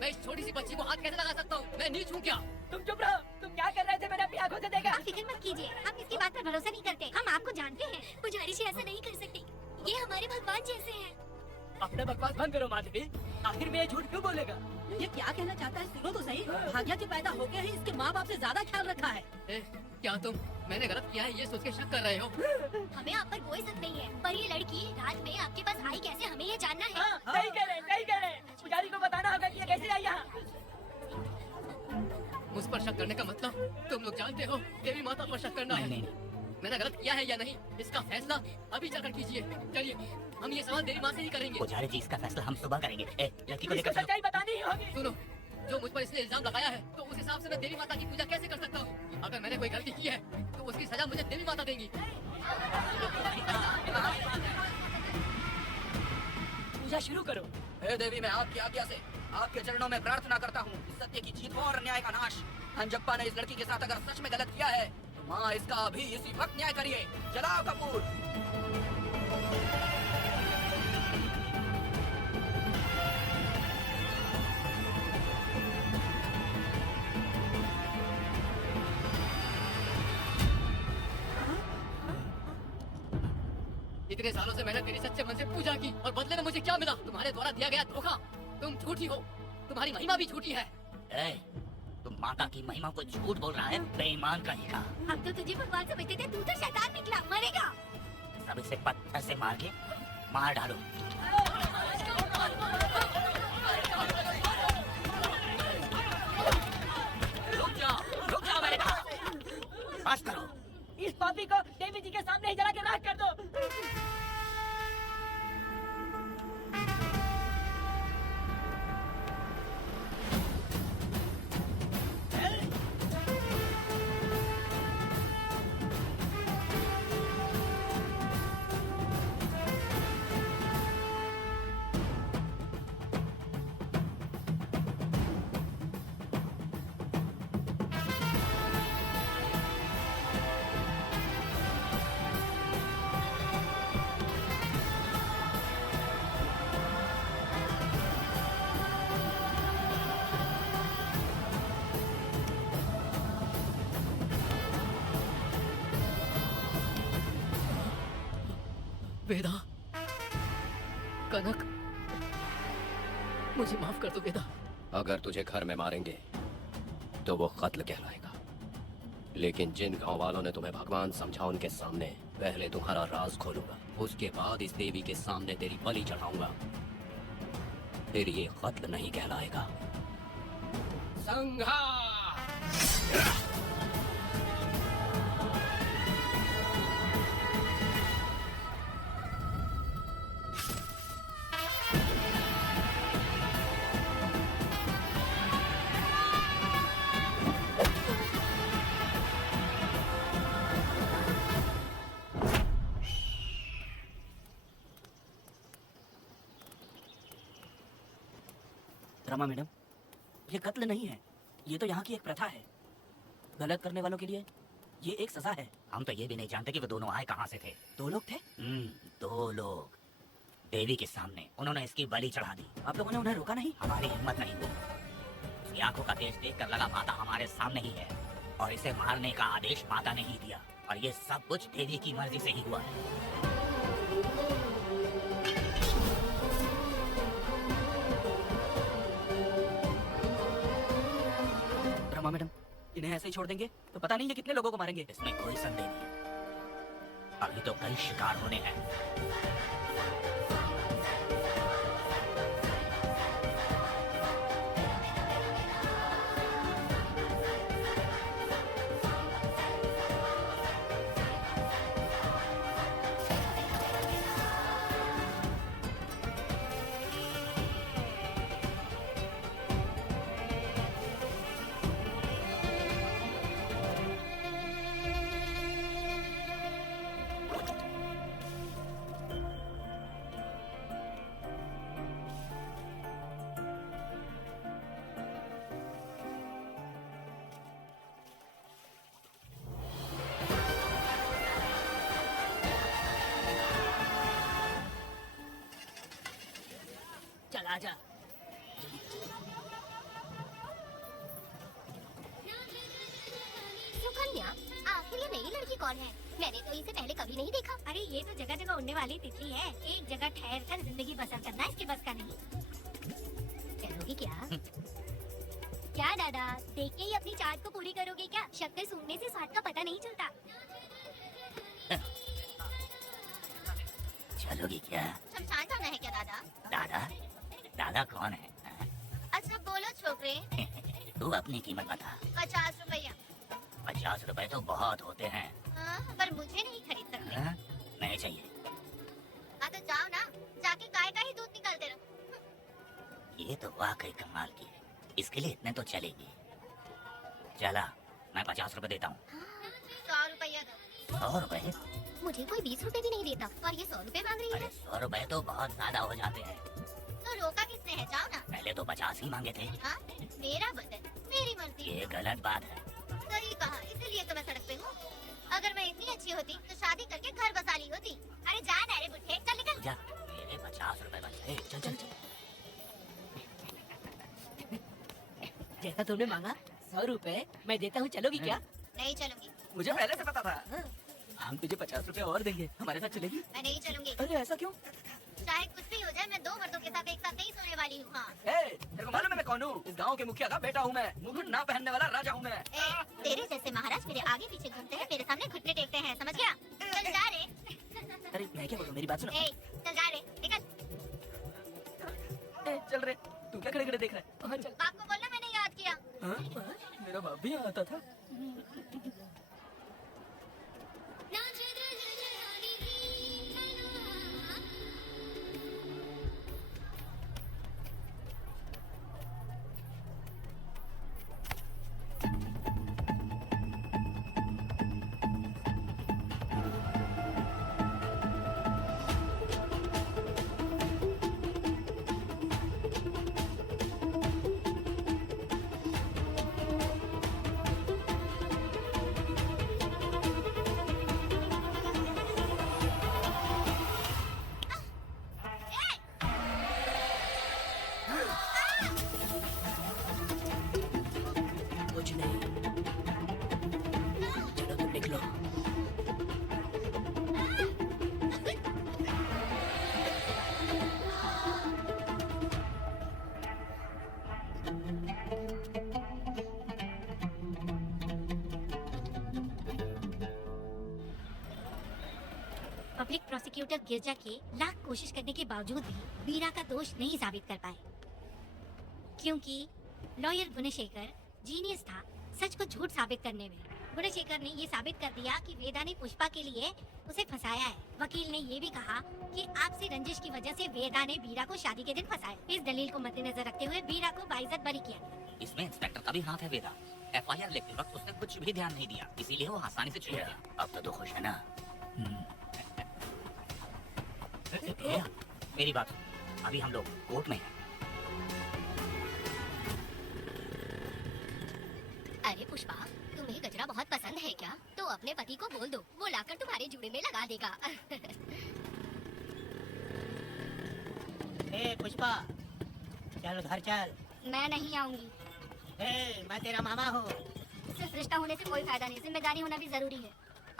मैं इस छोटी सी बच्ची को हाथ कैसे लगा सकता हूँ? मैं नीच हूँ क्या? तुम चुप रहो। तुम क्या कर रहे थे? मैंने अपनी आंखों से देखा। आप फिक्र मत कीजिए, हम इसकी बात पर भरोसा नहीं करते। हम आपको जानते हैं। पुजारी जी ऐसा नहीं कर सकते। ये हमारे भगवान जैसे हैं। अपना बकवास बंद करो माधवी। आखिर में ये झूठ क्यों बोलेगा? ये क्या कहना चाहता है? सुनो तो सही। भाग्या के पैदा होके ही इसके माँ बाप से ज्यादा ख्याल रखा है। क्या तुम मैंने गलत किया है ये सोच के शक कर रहे हो? हमें आप पर कोई शक नहीं है, पर ये लड़की रात में आपके पास आई कैसे, हमें ये जानना है। हाँ, सही कह रहे। पुजारी को बताना होगा कि ये कैसे आई यहाँ। मुझ पर शक करने का मतलब तुम लोग जानते हो देवी माता पर शक करना है। नहीं। मैंने गलत किया है या नहीं, इसका फैसला अभी चलकर कीजिए। चलिए हम ये सवाल देवी माँ से ही करेंगे। पुजारी जी, इसका फैसला हम सुबह करेंगे। लड़की को इसको लेकर चलो। सच्चाई बतानी ही होगी। सुनो, जो मुझ पर इसने इल्जाम लगाया है तो उस हिसाब से मैं देवी माता की पूजा कैसे कर सकता हूँ? अगर मैंने कोई गलती की है तो उसकी सजा मुझे देवी माता देंगी। पूजा शुरू करो। हे देवी, मैं आपकी आज्ञा से आपके चरणों में प्रार्थना करता हूँ सत्य की जीत हो और अन्याय का नाश। अंजप्पा ने इस लड़की के साथ अगर सच में गलत किया है तो माँ इसका अभी इसी वक्त न्याय करिए। जलाओ कपूर। इतने सालों से मैंने तेरी सच्चे मन से पूजा की और बदले में मुझे क्या मिला? तुम्हारे द्वारा दिया गया धोखा। तुम झूठी हो, तुम्हारी महिमा भी झूठी है। तुम माता की महिमा को झूठ बोल रहा है, बेईमान कहेगा। हम तो तुझे भगवान से बचते थे, तू तो शैतान निकला, मरेगा। सब इसे पत्थर से मार के मार डालो। रुक जाओ मैंने कहा। बस करो। इस पापी को देवी जी के सामने ही जला के राख कर दो। वेदा, कनक, मुझे माफ कर दो वेदा। अगर तुझे घर में मारेंगे तो वो कत्ल कहलाएगा, लेकिन जिन गांव वालों ने तुम्हें भगवान समझा उनके सामने पहले तुम्हारा राज खोलूंगा, उसके बाद इस देवी के सामने तेरी बलि चढ़ाऊंगा, फिर ये कत्ल नहीं कहलाएगा। संघा रमा मैडम, ये कत्ल नहीं है, ये तो यहाँ की एक प्रथा है। गलत करने वालों के लिए ये एक सजा है। हम तो ये भी नहीं जानते कि वो दोनों आए कहाँ से थे। 2 लोग थे। 2 लोग देवी के सामने उन्होंने इसकी बलि चढ़ा दी। आप लोगों ने उन्हें रोका नहीं? हमारी हिम्मत नहीं हुई। उसकी आंखों का तेज देखकर लगा माता हमारे सामने ही है और इसे मारने का आदेश माता ने ही दिया और ये सब कुछ देवी की मर्जी से ही हुआ है। रमा मैडम, इन्हें ऐसे ही छोड़ देंगे तो पता नहीं ये कितने लोगों को मारेंगे। इसमें कोई संदेह नहीं। अभी तो कई शिकार होने हैं। चल आजा। सुकन्या, आखिर ये नई लड़की कौन है? मैंने तो इसे पहले कभी नहीं देखा। अरे ये तो जगह जगह उड़ने वाली तितली है। एक जगह ठहर कर जिंदगी बसर करना इसके बस का नहीं। करोगी क्या? क्या दादा, देख के ही अपनी चाट को पूरी करोगे क्या? शक्कर सूंघने से स्वाद का पता नहीं चलता। चलोगी क्या? शमशान जाना है क्या दादा? दादा? दादा कौन है? अच्छा बोलो छोकरे। तू अपनी कीमत बता। 50 रुपया। 50 रुपए तो बहुत होते हैं। हाँ, पर मुझे नहीं खरीद सकते। हाँ? नहीं चाहिए। हाँ तो जाओ ना, जाके गाय का ही दूध निकालते रहो। ये तो वाकई कमाल की है। इसके लिए इतने तो चलेगी। चला, मैं 50 रुपए देता हूँ। 100 रुपया दो। 100 रुपए? मुझे कोई 20 रुपए भी नहीं देता और ये 100 रुपए मांग रही अरे है। 100 रुपए तो बहुत ज्यादा हो जाते हैं। तो रोका किसने है? जाओ ना। पहले तो 50 ही मांगे थे। हाँ, मेरा बदन, मेरी मर्जी। ये गलत बात है। सही कहा, इसीलिए तो मैं सड़क पे हूँ। अगर मैं इतनी अच्छी होती तो शादी करके घर बसा ली होती। अरे जा ना रे बुढ़े, चल निकल। जा, मेरे 50 रुपए बच गए। चल चल चल। जैसा तुमने मांगा 100 रुपए मैं देता हूँ, चलोगी क्या? नहीं चलूंगी। मुझे पहले से पता था। हम तुझे 50 रुपए और देंगे, हमारे साथ चलेगी? मैं नहीं चलूंगी। अरे ऐसा क्यों? चाहे कुछ भी हो जाए, मैं 2 मर्दों के साथ एक साथ नहीं सोने वाली हूँ। हाँ। तेरे को मालूम है मैं कौन हूँ? इस गांव के मुखिया का बेटा हूँ मैं। मुकुट ना पहनने वाला राजा हूँ मैं। तेरे जैसे महाराज मेरे आगे पीछे घूमते हैं, मेरे सामने घुटने टेकते हैं, समझ गया? चल जा रे। अरे मैं क्या बोलूँ, मेरी बात सुनो। चल जा रे, निकल। चल रे, तू क्या खड़े खड़े देख रहा है? हाँ चल। बाप को बोलना मैंने याद किया। हाँ? मेरा बाप भी यहाँ आता था। कुछ नहीं, चलो तुम निकलो। पब्लिक प्रोसिक्यूटर गिरजा के लाख कोशिश करने के बावजूद भी वीरा का दोष नहीं साबित कर पाए, क्योंकि लॉयर गुणशेखर जीनियस था सच को झूठ साबित करने में। गुणशेखर ने ये साबित कर दिया कि वेदा ने पुष्पा के लिए उसे फंसाया है। वकील ने ये भी कहा कि आपसी रंजिश की वजह से वेदा ने वीरा को शादी के दिन फंसाया। इस दलील को मद्देनजर रखते हुए वीरा को बाइज्जत बरी किया गया। इसमें इंस्पेक्टर का भी हाथ है वेदा। FIR लिखते वक्त उसने कुछ भी ध्यान नहीं दिया, इसीलिए वो आसानी से छूट गया। अब तो खुश है ना? मेरी बात सुन, अभी हम लोग कोर्ट में हैं। पसंद है क्या? तो अपने पति को बोल दो, वो लाकर तुम्हारे जूड़े में लगा देगा। ए पुष्पा, चल घर चल। मैं नहीं आऊंगी। ए, मैं तेरा मामा हूँ। सिर्फ रिश्ता होने से कोई फायदा नहीं, जिम्मेदारी होना भी जरूरी है।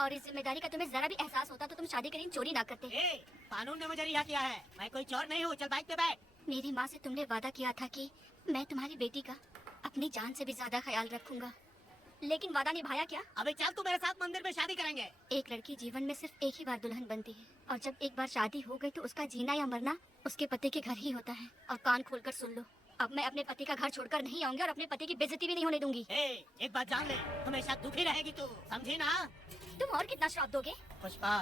और इस जिम्मेदारी का तुम्हें जरा भी एहसास होता तो तुम शादी के दिन चोरी ना करते। ए, कानून ने मुझे रिहा किया है, मैं कोई चोर नहीं हूँ। चल बाइक पे बैठ। मेरी माँ से तुमने वादा किया था कि मैं तुम्हारी बेटी का अपनी जान से भी ज्यादा ख्याल रखूंगा, लेकिन वादा निभाया क्या? अबे चल, तू मेरे साथ मंदिर में शादी करेंगे। एक लड़की जीवन में सिर्फ एक ही बार दुल्हन बनती है, और जब एक बार शादी हो गई तो उसका जीना या मरना उसके पति के घर ही होता है। और कान खोलकर सुन लो, अब मैं अपने पति का घर छोड़कर नहीं आऊंगी और अपने पति की बेइज्जती भी नहीं होने दूंगी। ए, एक बात जान ले, हमेशा दुखी रहेगी तू, समझी ना? तुम और कितना श्राप दोगे? पुष्पा,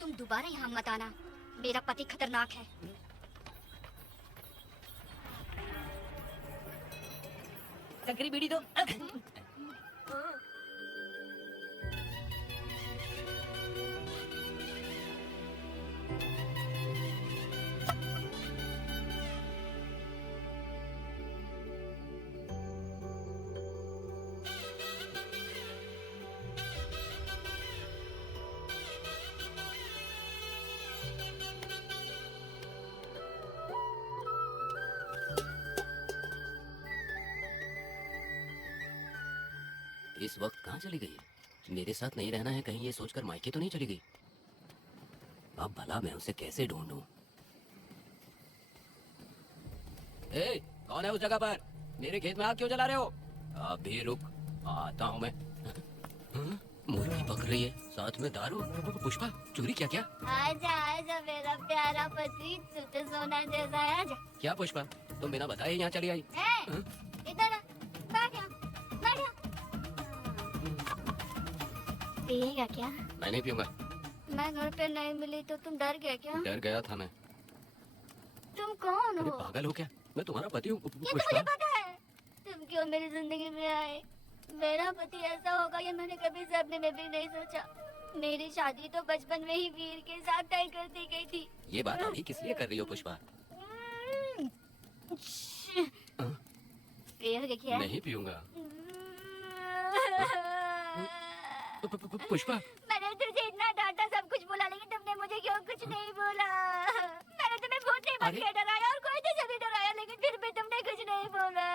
तुम दोबारा यहाँ मत आना, मेरा पति खतरनाक है। चक्री बीड़ी दो। इस वक्त कहाँ चली गई है? मेरे साथ नहीं रहना है कहीं ये सोचकर मायके तो नहीं चली गई? अब भला मैं उसे कैसे ढूंढूं? ए, कौन है उस जगह पर? मेरे खेत में आग क्यों जला रहे हो? अभी रुक, आता हूँ मैं। हाँ? मुर्गी पक रही है, साथ में दारू। पुष्पा, चोरी क्या? क्या आजा आजा मेरा प्यारा पति, तू तो सोना जैसा है। आजा। क्या पुष्पा, तुम बिना बताए यहाँ चली आई? हाँ? इधर आ, बैठ यहाँ, बैठ यहाँ। पिएगा क्या? मैं नहीं पीऊंगा। मैं घर पे नहीं मिली तो तुम डर गया क्या? डर गया था मैं। तुम कौन अरे हो? पागल हो क्या? मैं तुम्हारा पति हूँ ये तो मुझे पता है। तुम क्यों मेरी जिंदगी में आए? मेरा पति ऐसा होगा ये मैंने कभी सपने में भी नहीं सोचा। मेरी शादी तो बचपन में ही वीर के साथ तय कर दी गई थी। ये बात अभी किस लिए कर रही हो पुष्पा? पियोगे क्या? नहीं पीऊंगा। पुष्पा, मैंने तुझे इतना डांटा, सब कुछ बोला, लेकिन तुमने मुझे क्यों कुछ नहीं बोला? मैंने तुम्हें भूत नहीं बन के डराया और कोई तुझे भी डराया, लेकिन फिर भी तुमने कुछ नहीं बोला।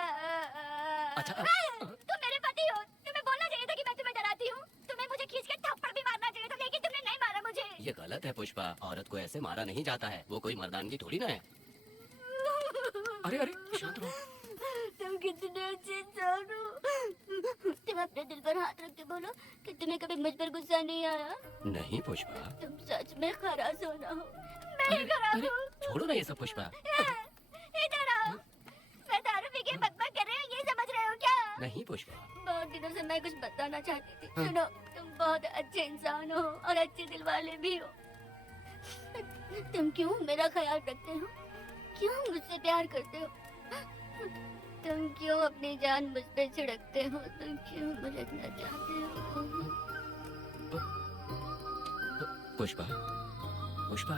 अच्छा, तुम मेरे पति हो, तुम्हें बोलना चाहिए था कि मैं तुम्हें डराती हूँ। तुम्हें मुझे खींच के थप्पड़ भी मारना चाहिए था, लेकिन तुमने नहीं मारा मुझे। ये गलत है पुष्पा, औरत को ऐसे मारा नहीं जाता है, वो कोई मर्दानगी थोड़ी ना है। अरे अरे शांत रहो। तुम कितने अच्छे इंसान हो। तुम अपने दिल पर हाथ रख के बोलो कि तुम्हें कभी मुझ पर गुस्सा नहीं आया। नहीं पुष्पा। तुम सच में खरास हो ना हो। मैं ही खराब हूँ। छोड़ो ना ये सब पुष्पा। इधर आओ। मैं दारू पी के बकबक कर रही हूँ, ये समझ रहे हो क्या? नहीं पुष्पा। बहुत दिनों से मैं कुछ बताना चाहती थी। सुनो, तुम बहुत अच्छे इंसान हो और अच्छे दिल वाले भी हो। तुम क्यों मेरा ख्याल रखते हो? क्यों मुझसे प्यार करते हो? तुम क्यों अपनी जान मुझ पे छिड़कते हो? तुम क्यों मुझे इतना चाहते हो? पुष्पा, पुष्पा,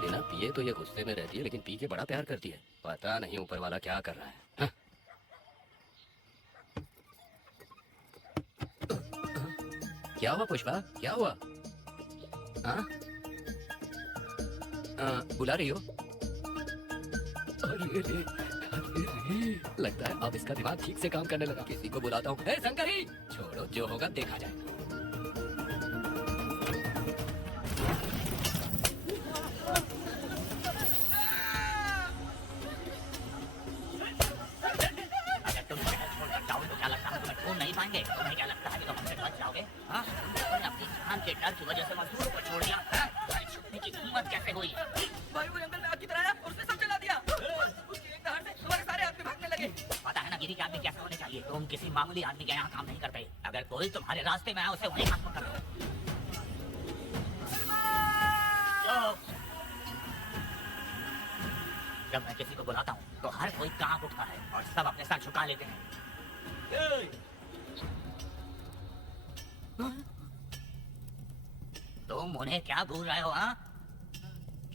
बिना पिए तो ये गुस्से में रहती है, लेकिन पी के बड़ा प्यार करती है। पता नहीं ऊपर वाला क्या कर रहा है। हाँ? क्या हुआ पुष्पा, क्या हुआ? हाँ? बुला रही हो? अरे रे, लगता है अब इसका दिमाग ठीक से काम करने लगा। किसी को बुलाता हूँ। शंकरी, छोड़ो, जो होगा देखा जाए। अगर तुम शहर छोड़कर जाओगे तो क्या लगता है तुम्हें ढूंढ नहीं पाएंगे? तुम्हें क्या लगता है कि तुम हमसे बच जाओगे? हाँ? तुमने अपनी जान के डर की वजह से मजदूरों को छोड़ दिया। हाँ? तुम्हारी छुपने की हिम्मत कैसे हुई? भाई वो जंगल में आग की तरह आया और उसने सब जला दिया। उसकी एक दहाड़ से हमारे सारे आदमी भागने लगे। पता है ना गिरी के आदमी कैसे होने चाहिए? तुम किसी मामूली आदमी के यहाँ काम नहीं करते। अगर कोई तुम्हारे रास्ते में आए उसे वहीं खत्म कर दो। जब मैं किसी को बुलाता हूँ तो हर कोई कांप उठता है और सब अपने सर झुका लेते हैं। तुम उन्हें क्या भूल रहे हो? हाँ?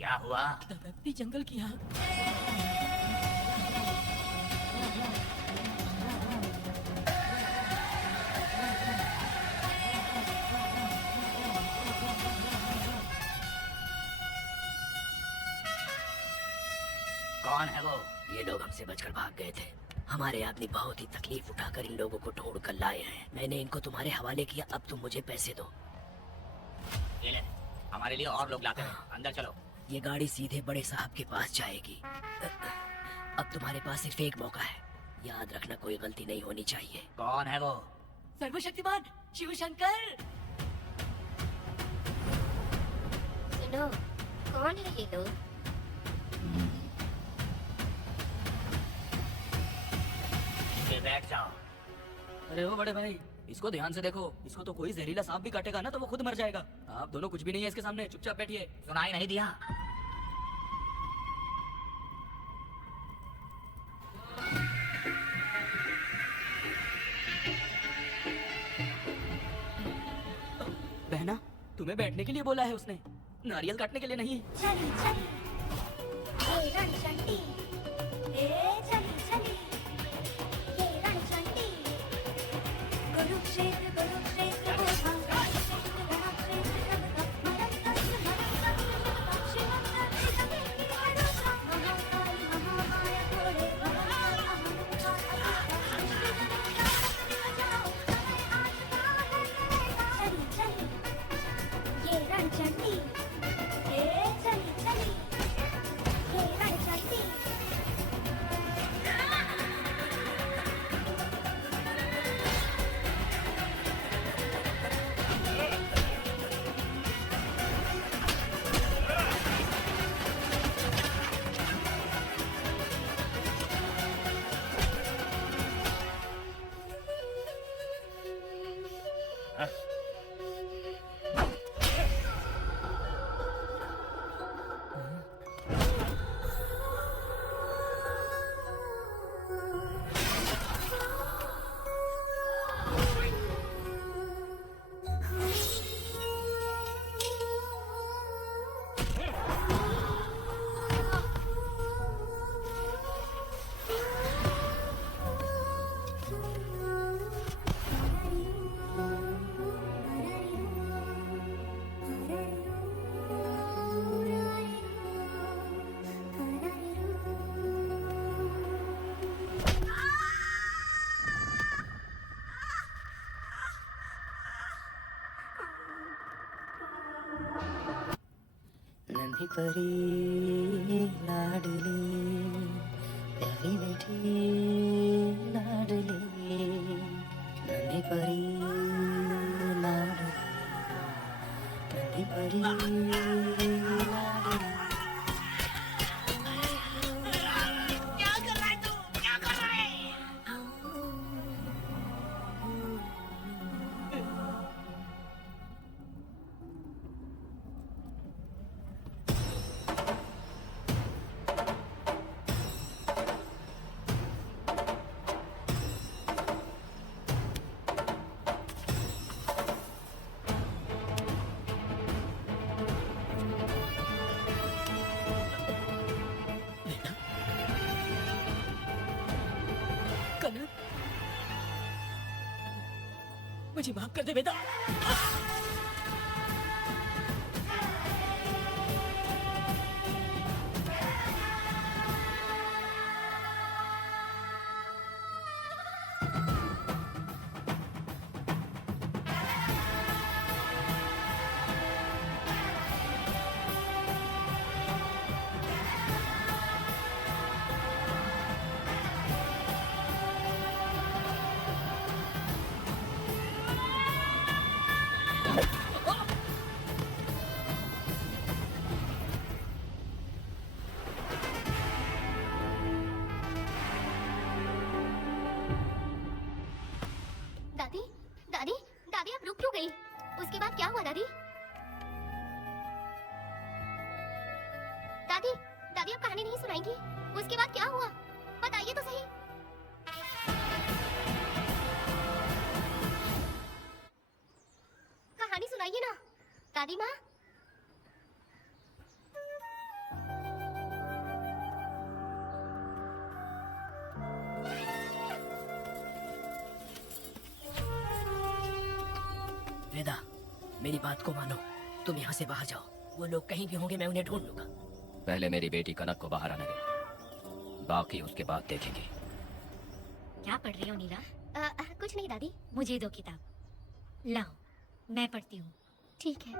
क्या हुआ? दबकती जंगल की आग। कौन है वो? ये लोग हमसे बचकर भाग गए थे। हमारे आदमी बहुत ही तकलीफ उठाकर इन लोगों को ढूंढ कर लाए हैं। मैंने इनको तुम्हारे हवाले किया, अब तुम मुझे पैसे दो। ये ले, हमारे लिए और लोग लाते हैं। अंदर चलो। ये गाड़ी सीधे बड़े साहब के पास जाएगी। अब तुम्हारे पास सिर्फ एक मौका है, याद रखना कोई गलती नहीं होनी चाहिए। कौन है वो? सर्वशक्तिमान शिव शंकर। सुनो, कौन है ये लोग? फिर बैठ जाओ। अरे ओ बड़े भाई, इसको ध्यान से देखो। इसको तो कोई जहरीला सांप भी काटेगा ना तो वो खुद मर जाएगा। आप दोनों कुछ भी नहीं है इसके सामने, चुपचाप बैठिए। सुनाई नहीं दिया? बहना, तुम्हें बैठने के लिए बोला है उसने, नारियल काटने के लिए नहीं। चली चली ये रणचंडी, ए चली चली ये रणचंडी, कुरुक्षेत्र कुरुक्षेत्र वो भागा, रणक्षेत्र रक्त मरक्त मरक्त शिवम रक्त हरुषा, महाकाली महामाया घोड़े भगाओ, चली चली ये रणचंडी, ए चली चली ये रणचंडी। नन्ही परी लाडली, प्यारी बेटी लाडली, नन्ही परी लाडली, नन्ही परी लाडली। क्या कर रहा है तू? क्या कर रहा है? कनक, मुझे माफ कर दे बेटा। दादी, दादी, दादी आप रुक क्यों गई? उसके बाद क्या हुआ दादी? दादी, दादी आप कहानी नहीं सुनाएंगी? उसके बाद क्या हुआ? बताइए तो सही। कहानी सुनाइए ना, दादी माँ। वेदा, मेरी बात को मानो। तुम यहाँ से बाहर जाओ। वो लोग कहीं भी होंगे, मैं उन्हें ढूंढ लूंगा। पहले मेरी बेटी कनक को बाहर आने दे, बाकी उसके बाद देखेंगे। क्या पढ़ रही हो नीला? कुछ नहीं दादी। मुझे दो किताब लाओ, मैं पढ़ती हूँ। ठीक है।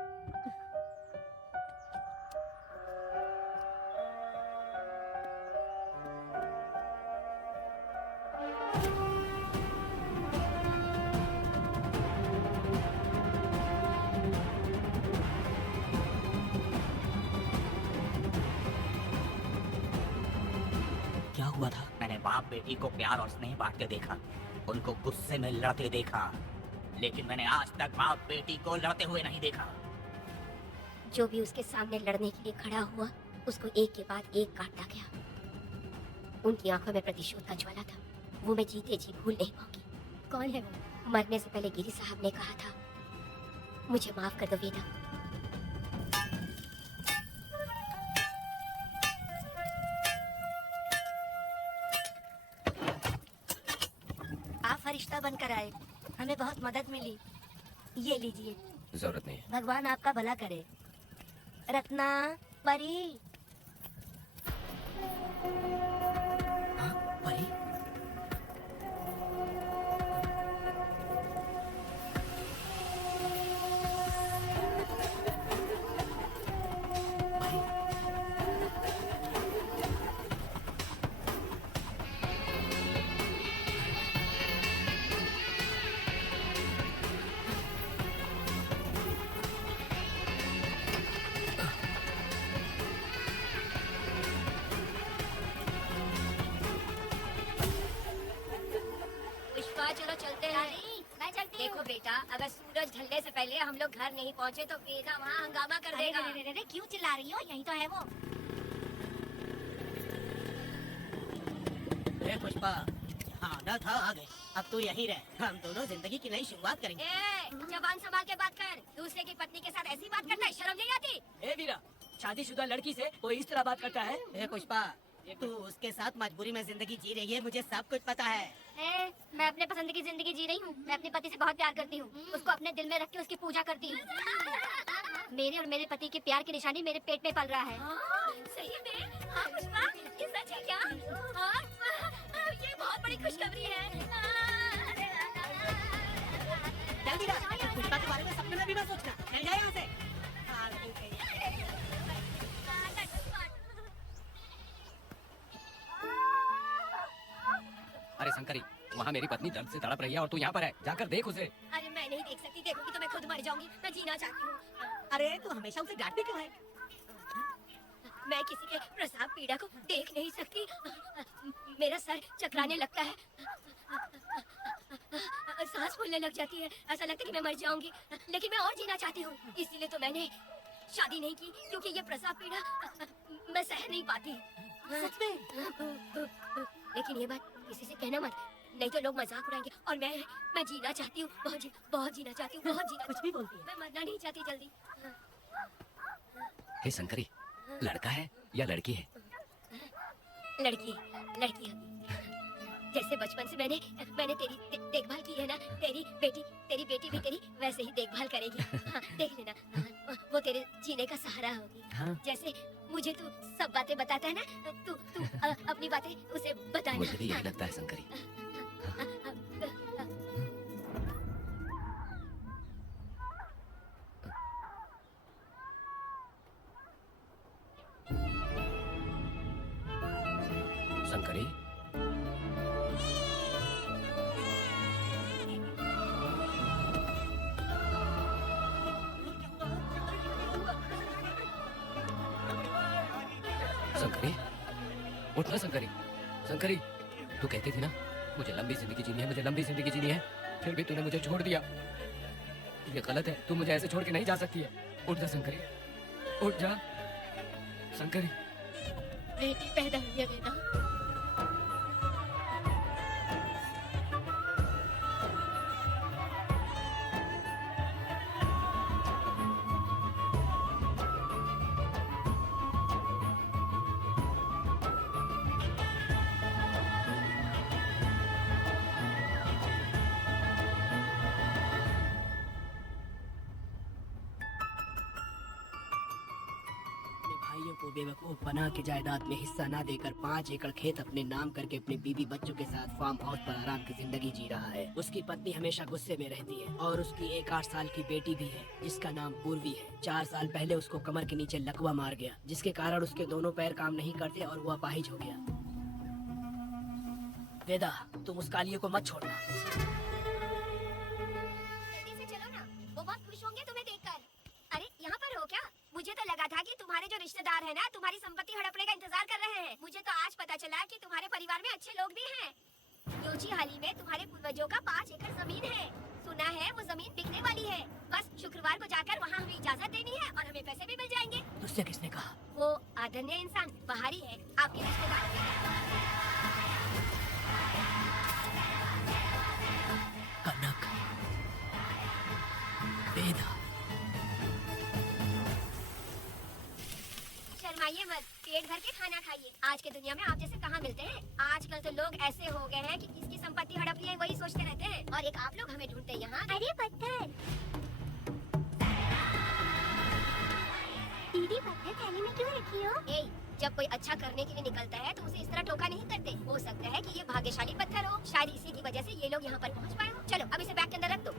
क्या हुआ था? मैंने बाप बेटी को प्यार और स्नेह बांटते देखा, उनको गुस्से में लड़ते देखा, लेकिन मैंने आज तक बाप बेटी को लड़ते हुए नहीं देखा। जो भी उसके सामने लड़ने के लिए खड़ा हुआ, उसको एक के बाद एक काटता गया। उनकी आंखों में प्रतिशोध का ज्वाला था, वो मैं जीते जी भूल नहीं पाऊंगी। कौन है वो? मरने से पहले गिरी साहब ने कहा था, मुझे माफ कर दो वेदा। आप फरिश्ता बनकर आए, हमें बहुत मदद मिली। ये लीजिए। जरूरत नहीं है। भगवान आपका भला करे। रत्ना, परी। हाँ, परी? पुष्पा, चलो चलते हैं। मैं चलती देखो बेटा, अगर सूरज ढलने से पहले हम लोग घर नहीं पहुँचे तो वेदा वहाँ हंगामा कर देगा। अरे क्यों चिल्ला रही हो? यही तो है वो। पुष्पा, आना था आ गए। अब तू यहीं रह, हम दोनों जिंदगी की नई शुरुआत करेंगे। जबान संभाल के बात कर। दूसरे की पत्नी के साथ ऐसी बात करता है, शर्म नहीं आती? ए वीरा, शादीशुदा लड़की से कोई इस तरह बात करता है? ए पुष्पा, तू उसके साथ मजबूरी में जिंदगी जी रही है, मुझे सब कुछ पता है। मैं अपने पसंद की जिंदगी जी रही हूँ। मैं अपने पति से बहुत प्यार करती हूँ, उसको अपने दिल में रख के उसकी पूजा करती हूँ। मेरे और मेरे पति के प्यार की निशानी मेरे पेट में पल रहा है। सही में? हाँ पुष्पा, ये सच है क्या? हाँ, ये बहुत बड़ी खुशखबरी है। जल्दी रह, पुष्पा के बारे में सपने में भी मत सोचना। चल जाए यहाँ से। अरे शंकरी, वहाँ मेरी पत्नी दर्द से तड़प रही है और तू यहाँ पर है, जाकर देख उसे। अरे मैं नहीं देख सकती, देखूंगी तो मैं खुद मर जाऊंगी। मैं जीना चाहती हूँ। अरे तू हमेशा उसे डांटती क्यों है? मैं किसी के प्रसाद पीड़ा को देख नहीं सकती। मेरा सर चकराने लगता है, सांस फूलने लग जाती है, ऐसा लगता है कि मैं मर जाऊंगी। लेकिन मैं और जीना चाहती हूँ, इसीलिए तो मैंने शादी नहीं की, क्योंकि ये प्रसाद पीड़ा मैं सह नहीं पाती। सच में? लेकिन ये बात किसी से कहना मत, नहीं तो लोग मजाक उड़ाएंगे। और मैं जीना चाहती हूँ, बहुत जीना चाहती हूँ, बहुत जीना। कुछ भी बोलती है। मैं मरना नहीं चाहती जल्दी। हे शंकरी, लड़का है या लड़की है? लड़की है। जैसे बचपन से मैंने तेरी देखभाल की है ना, तेरी बेटी भी तेरी वैसे ही देखभाल करेगी। हाँ, देख लेना, वो तेरे जीने का सहारा होगी। हाँ। जैसे मुझे तू सब बातें बताता है ना, तू अपनी बातें उसे बताना। मुझे भी यही लगता है शंकरी। शंकरी, शंकरी, उठ ना शंकरी। शंकरी, तू कहती थी ना मुझे लंबी जिंदगी जीनी है, मुझे लंबी जिंदगी जीनी है, फिर भी तूने मुझे छोड़ दिया। ये गलत है, तू मुझे ऐसे छोड़ के नहीं जा सकती है। उठ जा शंकरी, उठ जा शंकरी। बेटी पैदा हुई है बेटा। बेवकूफ बना के जायदाद में हिस्सा ना देकर 5 एकड़ खेत अपने नाम करके अपने बीबी बच्चों के साथ फार्म हाउस पर आराम की जिंदगी जी रहा है। उसकी पत्नी हमेशा गुस्से में रहती है और उसकी एक 8 साल की बेटी भी है जिसका नाम पूर्वी है। 4 साल पहले उसको कमर के नीचे लकवा मार गया, जिसके कारण उसके दोनों पैर काम नहीं करते और वो अपाहिज हो गया। वेदा, तुम उस कालिये को मत छोड़ना। जल्दी से चलो ना, वो बहुत खुश होंगे तुम्हें देखकर। अरे यहाँ पर हो क्या? मुझे तो लगा था कि तुम्हारे जो रिश्तेदार हैं ना तुम्हारी संपत्ति हड़पने का इंतजार कर रहे हैं। मुझे तो आज पता चला कि तुम्हारे परिवार में अच्छे लोग भी हैं। योची हाली में तुम्हारे पूर्वजों का 5 एकड़ जमीन है। सुना है वो जमीन बिकने वाली है। बस शुक्रवार को जाकर वहाँ हमें इजाजत देनी है और हमें पैसे भी मिल जाएंगे। तुझसे किसने कहा? वो आदरणीय इंसान बाहरी है, आपके रिश्तेदार भी हैं। कनक, वेदा, शर्माइए मत, पेट भर के खाना खाइए। आज के दुनिया में आप जैसे कहाँ मिलते हैं। आजकल तो लोग ऐसे हो गए हैं कि किसकी संपत्ति हड़प ली है वही सोचते रहते हैं। और एक आप लोग हमें ढूंढते हैं यहाँ। अरे पत्थर, दीदी पत्थर थैली में क्यों रखी हो? ए, जब कोई अच्छा करने के लिए निकलता है तो उसे इस तरह टोका नहीं करते। हो सकता है कि ये भाग्यशाली पत्थर हो, शायद इसी की वजह से ये लोग यहाँ पर पहुँच पाए हो। चलो अब इसे बैग के अंदर रख दो।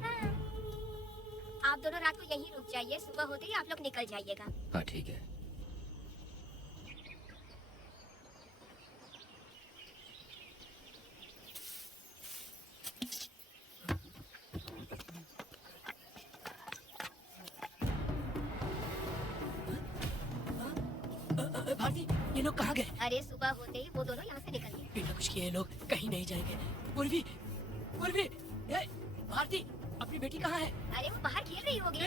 आप दोनों रात को यहीं रुक जाइए, सुबह होते ही आप लोग निकल जाइएगा। हाँ ठीक है। भारती, ये लोग कहाँ गए? अरे सुबह होते ही वो दोनों यहाँ से निकल गए। बिना कुछ किए ये लोग कहीं नहीं जाएंगे। पूर्वी, पूर्वी, ए, भारती, अपनी बेटी कहाँ है? अरे वो बाहर खेल रही होगी।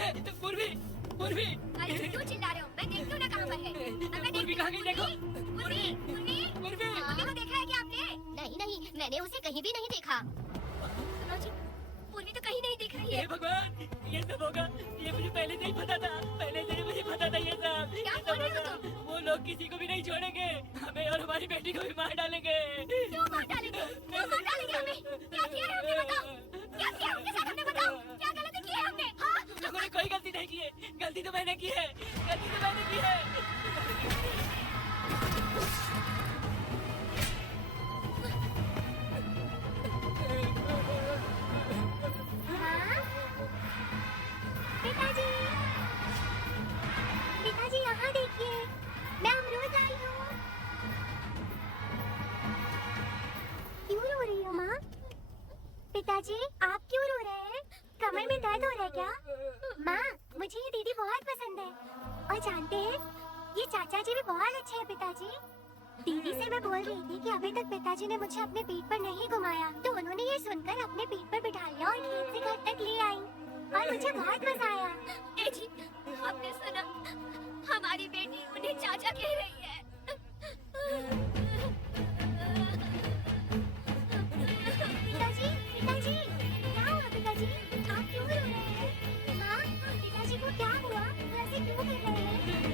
पूर्वी, पूर्वी, अरे क्यों चिल्ला रहे हो? मैं देखती हूँ ना कहाँ पर है। मैं पूर्वी कहाँ गई देखो? पूर्वी, पूर्वी, पूर्वी, पूर्वी को देखा है क्या आपने? नहीं नहीं, मैंने उसे कहीं भी नहीं देखा। सुनो जी, पूर्वी तो कहीं नहीं दिख रही है। हे भगवान, ये सब होगा, ये मुझे पहले से ही पता था। पहले से ही मुझे पता था ये सब। क्या ये सब बोल रहे हो होगा। तुम? वो लोग किसी को भी नहीं छोड़ेंगे, हमें और हमारी बेटी को भी मार डालेंगे। क्यों मार डालेंगे? क्यों मार डालेंगे हमें? क्या किया है हमने बताओ? क्या किया हमने साथ हमने बताओ? क्या गलती की है हमने? हाँ? हमने कोई गलती नहीं की है। गलती तो मैंने की है। गलती तो मैंने की है। हाँ? पिताजी, पिताजी यहाँ देखिए, मैं अमरूद लाई हूँ। क्यों रो रही हो माँ? पिताजी आप क्यों रो रहे हैं? कमर में दर्द हो रहा है क्या? माँ, मुझे ये दीदी बहुत पसंद है। और जानते हैं, ये चाचा जी भी बहुत अच्छे हैं पिताजी। दीदी से मैं बोल रही थी कि अभी तक पिताजी ने मुझे अपने पीठ पर नहीं घुमाया, तो उन्होंने ये सुनकर अपने पीठ पर बिठा लिया और खेत से घर तक ले आई और मुझे बहुत मजा आया। ए जी, आपने सुना? हमारी बेटी उन्हें चाचा कह रही है। पिताजी, पिताजी, क्या हुआ पिताजी? आप क्यों रो रहे हैं? माँ, पिताजी को क्या हुआ? वो ऐसे क्यों कर रहे हैं?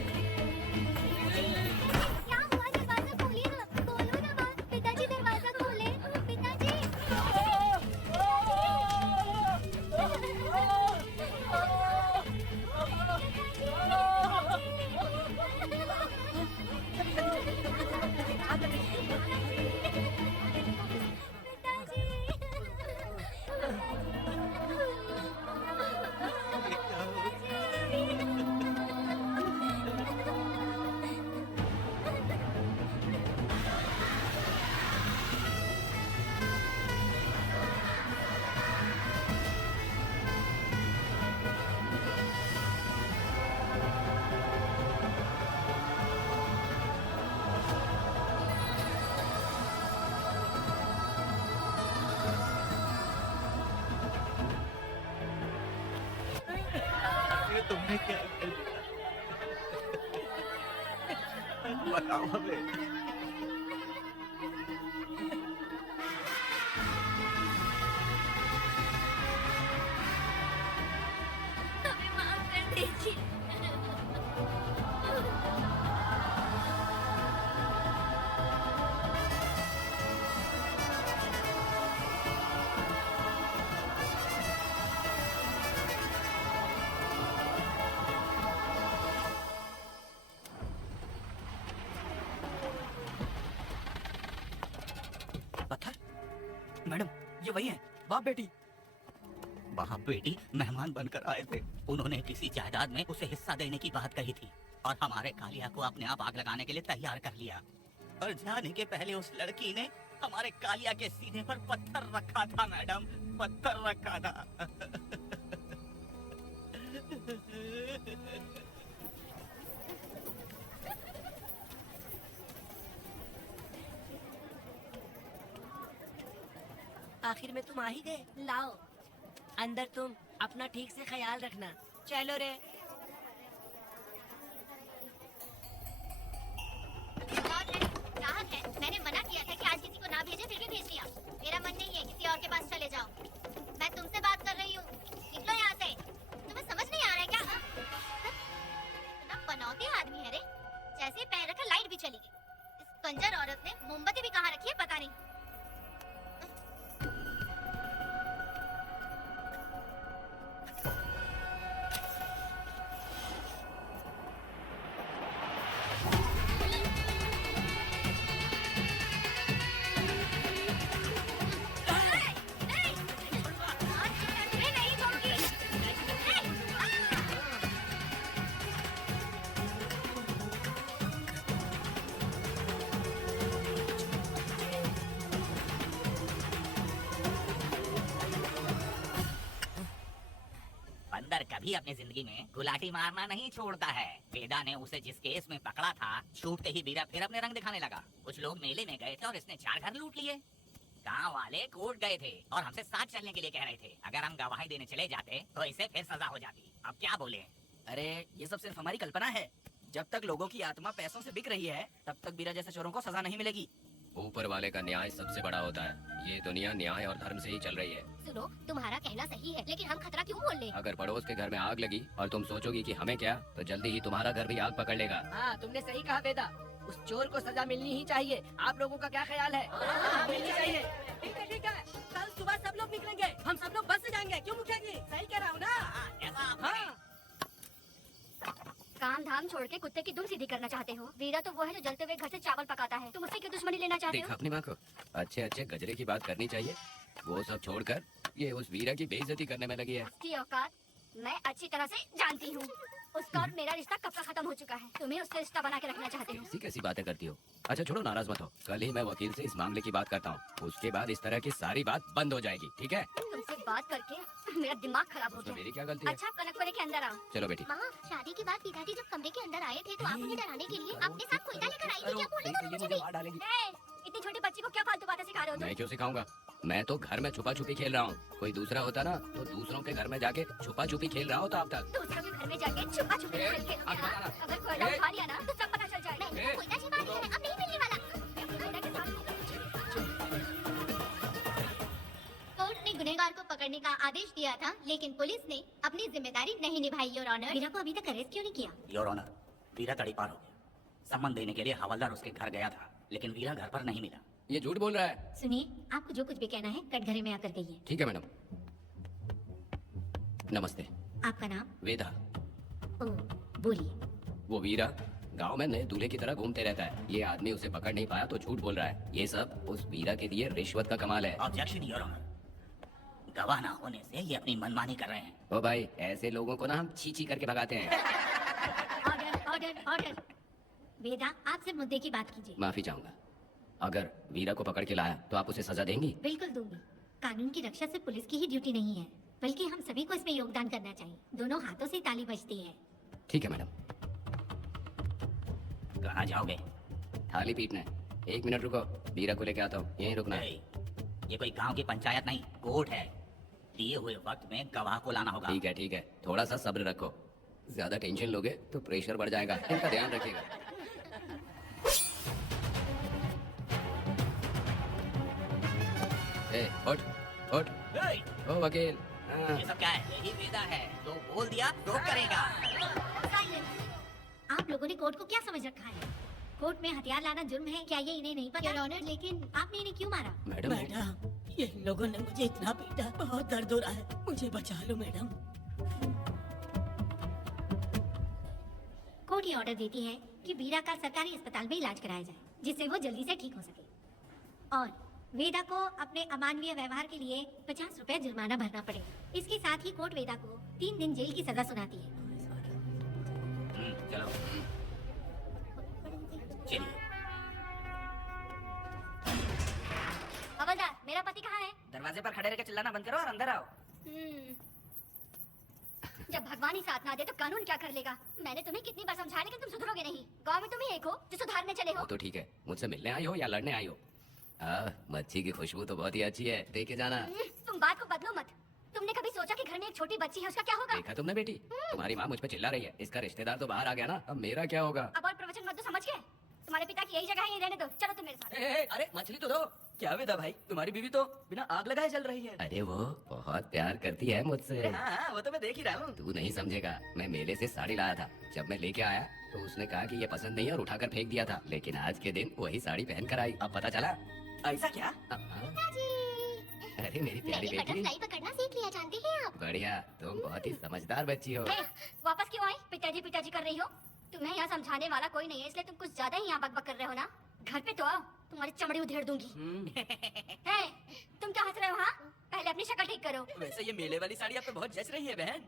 क्या हुआ? दरवाजा खोलिए ना, बोलो ना माँ। पिताजी दरवाजा खोले। पिताजी, ये तुमने क्या कर दिया? बताओ हमें। हमें माफ कर दीजिए। वही हैं, बाप बेटी। बाप बेटी मेहमान बनकर आए थे। उन्होंने किसी जायदाद में उसे हिस्सा देने की बात कही थी और हमारे कालिया को अपने आप आग लगाने के लिए तैयार कर लिया। और जाने के पहले उस लड़की ने हमारे कालिया के सीने पर पत्थर रखा था मैडम, पत्थर रखा था। आखिर में तुम आ ही गए। लाओ अंदर, तुम अपना ठीक से ख्याल रखना। चलो रे। राहत है, मैंने मना किया था कि आज किसी को ना भेजे, फिर भी भेज दिया। मेरा मन नहीं है किसी और के पास चले जाओ। मैं तुमसे बात कर रही हूँ, निकलो यहाँ से। तुम्हें समझ नहीं आ रहा है क्या? इतना बनौटी आदमी है रे, जैसे ही पैर रखा लाइट भी चली गई। इस कंजर औरत ने मोमबत्ती भी कहाँ रखी है पता नहीं। बंदर कभी अपनी जिंदगी में गुलाटी मारना नहीं छोड़ता है। वेदा ने उसे जिस केस में पकड़ा था, छूटते ही वीरा फिर अपने रंग दिखाने लगा। कुछ लोग मेले में गए थे और इसने 4 घर लूट लिए। गांव वाले कोर्ट गए थे और हमसे साथ चलने के लिए कह रहे थे। अगर हम गवाही देने चले जाते तो इसे फिर सजा हो जाती। अब क्या बोले? अरे ये सब सिर्फ हमारी कल्पना है। जब तक लोगों की आत्मा पैसों से बिक रही है, तब तक वीरा जैसे चोरों को सजा नहीं मिलेगी। ऊपर वाले का न्याय सबसे बड़ा होता है। ये दुनिया न्याय और धर्म से ही चल रही है। सुनो, तुम्हारा कहना सही है, लेकिन हम खतरा क्यों मोल ले? अगर पड़ोस के घर में आग लगी और तुम सोचोगी कि हमें क्या, तो जल्दी ही तुम्हारा घर भी आग पकड़ लेगा। हाँ, तुमने सही कहा वेदा। उस चोर को सजा मिलनी ही चाहिए। आप लोगों का क्या ख्याल है? मिलनी चाहिए। ठीक है ठीक है, कल सुबह सब लोग निकलेंगे। हम सब लोग बस से जाएंगे। क्यों मुखिया जी? सही कह रहा हूँ ना? हाँ। काम धाम छोड़ के कुत्ते की दुम सीधी करना चाहते हो? वीरा तो वो है जो जलते हुए घर से चावल पकाता है। तुम उससे क्यों दुश्मनी लेना चाहते देखा हो? अपनी माँ को, अच्छे अच्छे गजरे की बात करनी चाहिए। वो सब छोड़कर ये उस वीरा की बेइज्जती करने में लगी है। उसकी औकात मैं अच्छी तरह से जानती हूँ। उसका और मेरा रिश्ता कब का खत्म हो चुका है। तुम्हें उससे रिश्ता बना के रखना चाहते हो। कैसी कैसी बातें करती हो। अच्छा छोड़ो, नाराज मत हो। कल ही मैं वकील से इस मामले की बात करता हूँ। उसके बाद इस तरह की सारी बात बंद हो जाएगी, ठीक है? तुमसे बात करके मेरा दिमाग खराब हो उसमें गया। मेरी क्या गलती है? अच्छा, कनकपुरे के अंदर आओ। चलो बेटी। माँ, शादी के बाद पिताजी जब कमरे के अंदर आए थे तो आप मुझे डराने के लिए अपने साथ कोयता लेकर आई थी। क्या बोले तो मुझे भी? इतनी छोटी बच्ची को क्या फालतू बातें सिखा रहे हो तुम? मैं क्यों सिखाऊंगा? मैं तो घर में छुपा छुपी खेल रहा हूँ। कोई दूसरा होता ना तो दूसरों के घर में जाके छुपा छुपी खेल रहा होता अब तक। दूसरों के घर में जाके छुपा छुपी खेल खेलोगे ना? अगर कोयला उठा लिया ना तो सब पता चल जाएगा। मैंने कोयता छिपा दिया है, अब नहीं मिलने वाला। कोयला के साथ कोर्ट ने गुनहगार को पकड़ने का आदेश दिया था, लेकिन पुलिस ने अपनी जिम्मेदारी नहीं निभाई। योर ऑनर, वीरा को अभी तक अरेस्ट क्यों नहीं किया? योर ऑनर, वीरा तड़ीपार हो गया। सम्मन देने के लिए हवलदार उसके घर गया था, लेकिन वीरा घर पर नहीं मिला। ये झूठ बोल रहा है। सुनिए, आपको जो कुछ भी कहना है कटघरे में आकर कहिए। ठीक है मैडम। नमस्ते। आपका नाम? वेदा। ओह, बोलिए। वो वीरा गांव में नए दूल्हे की तरह घूमते रहता है। ये आदमी उसे पकड़ नहीं पाया तो झूठ बोल रहा है। ये सब उस वीरा के लिए रिश्वत का कमाल है। ऑब्जेक्शन योर ऑनर, गवाह ना होने से ये अपनी मनमानी कर रहे हैं। ओ भाई, ऐसे लोगों को ना हम छी करके भगाते हैं। Order, order, order. वेदा, आपसे मुद्दे की बात कीजिए। माफी चाहूंगा। अगर वीरा को पकड़ के लाया तो आप उसे सजा देंगी? बिल्कुल दूंगी। कानून की रक्षा सिर्फ पुलिस की ही ड्यूटी नहीं है, बल्कि हम सभी को इसमें योगदान करना चाहिए। दोनों हाथों से ताली बजती है। ठीक है मैडम। कहाँ जाओगे? थाली पीटना है। 1 मिनट रुको, वीरा को लेके आता हूँ। यहीं रुकना है। ये कोई गांव की पंचायत नहीं, कोर्ट है। दिए हुए वक्त में गवाह को लाना होगा। ठीक है ठीक है, थोड़ा सा सब्र रखो। ज्यादा टेंशन लोगे तो प्रेशर बढ़ जाएगा, इनका ध्यान रखिएगा। उठ उठ। ओ वकील। हाँ। ये सब क्या है? यही वेदा है, तो बोल दिया तो करेगा। आप लोगों ने कोर्ट को क्या समझ रखा है? कोर्ट में हथियार लाना जुर्म है, क्या ये इन्हें नहीं पता? योर ऑनर, लेकिन आपने इन्हें क्यों मारा? मैडम मैडम, ये लोगों ने मुझे इतना पीटा, बहुत दर्द हो रहा है। मुझे बचा लो मैडम। कोर्ट ये ऑर्डर देती है कि वीरा का सरकारी अस्पताल में इलाज कराया जाए, जिससे वो जल्दी से ठीक हो सके। और वेदा को अपने अमानवीय व्यवहार के लिए 50 रुपए जुर्माना भरना पड़ेगा। इसके साथ ही कोर्ट वेदा को 3 दिन जेल की सजा सुनाती है। चलो चलिए। हवलदार, मेरा पति कहाँ है? दरवाजे पर खड़े रहकर चिल्लाना बंद करो और अंदर आओ। जब भगवान ही साथ ना दे तो कानून क्या कर लेगा? मैंने तुम्हें कितनी बार समझाया लेकिन तुम सुधरोगे नहीं। गांव में तुम ही एक हो जो सुधारने चले हो। वो तो ठीक है, मुझसे मिलने आई हो या लड़ने आई हो। मच्छी की खुशबू तो बहुत ही अच्छी है, देखे जाना। तुम बात को बदलो मत। तुमने कभी सोचा कि घर में एक छोटी बच्ची है, उसका क्या होगा? देखा तुमने बेटी, तुम्हारी माँ मुझ पे चिल्ला रही है। इसका रिश्तेदार तो बाहर आ गया ना, अब मेरा क्या होगा? अब और प्रवचन मत दो, समझ गए? तुम्हारे पिता की यही जगह है, यहीं रहने दो। चलो तुम मेरे साथ। अरे मछली तो दो। क्या वेदा भाई, तुम्हारी बीवी तो बिना आग लगाए जल रही है। अरे वो बहुत प्यार करती है मुझसे। हाँ, वो तो मैं देख ही रहा हूँ। तू नहीं समझेगा, मैं मेले से साड़ी लाया था। जब मैं लेके आया तो उसने कहा कि ये पसंद नहीं है और उठाकर फेंक दिया था। लेकिन आज के दिन वही साड़ी पहन कर आई। अब पता चला। ऐसा क्या? अरे मेरी प्यारी बेटी, बटरफ्लाई पकड़ना सीख लिया, जानती हैं आप? बढ़िया, तुम बहुत ही समझदार बच्ची हो। वापस क्यों आई? पिताजी कर रही हो? तुम्हें यहाँ समझाने वाला कोई नहीं है, इसलिए तुम कुछ ज्यादा ही यहाँ बकबक कर रहे हो ना। घर पे तो आओ, तुम्हारी चमड़ी उधेड़ दूंगी। है, तुम क्या हंस रहे हो? हाँ, पहले अपनी शक्ल ठीक करो। वैसे ये मेले वाली साड़ी आप पे बहुत जच रही है बहन।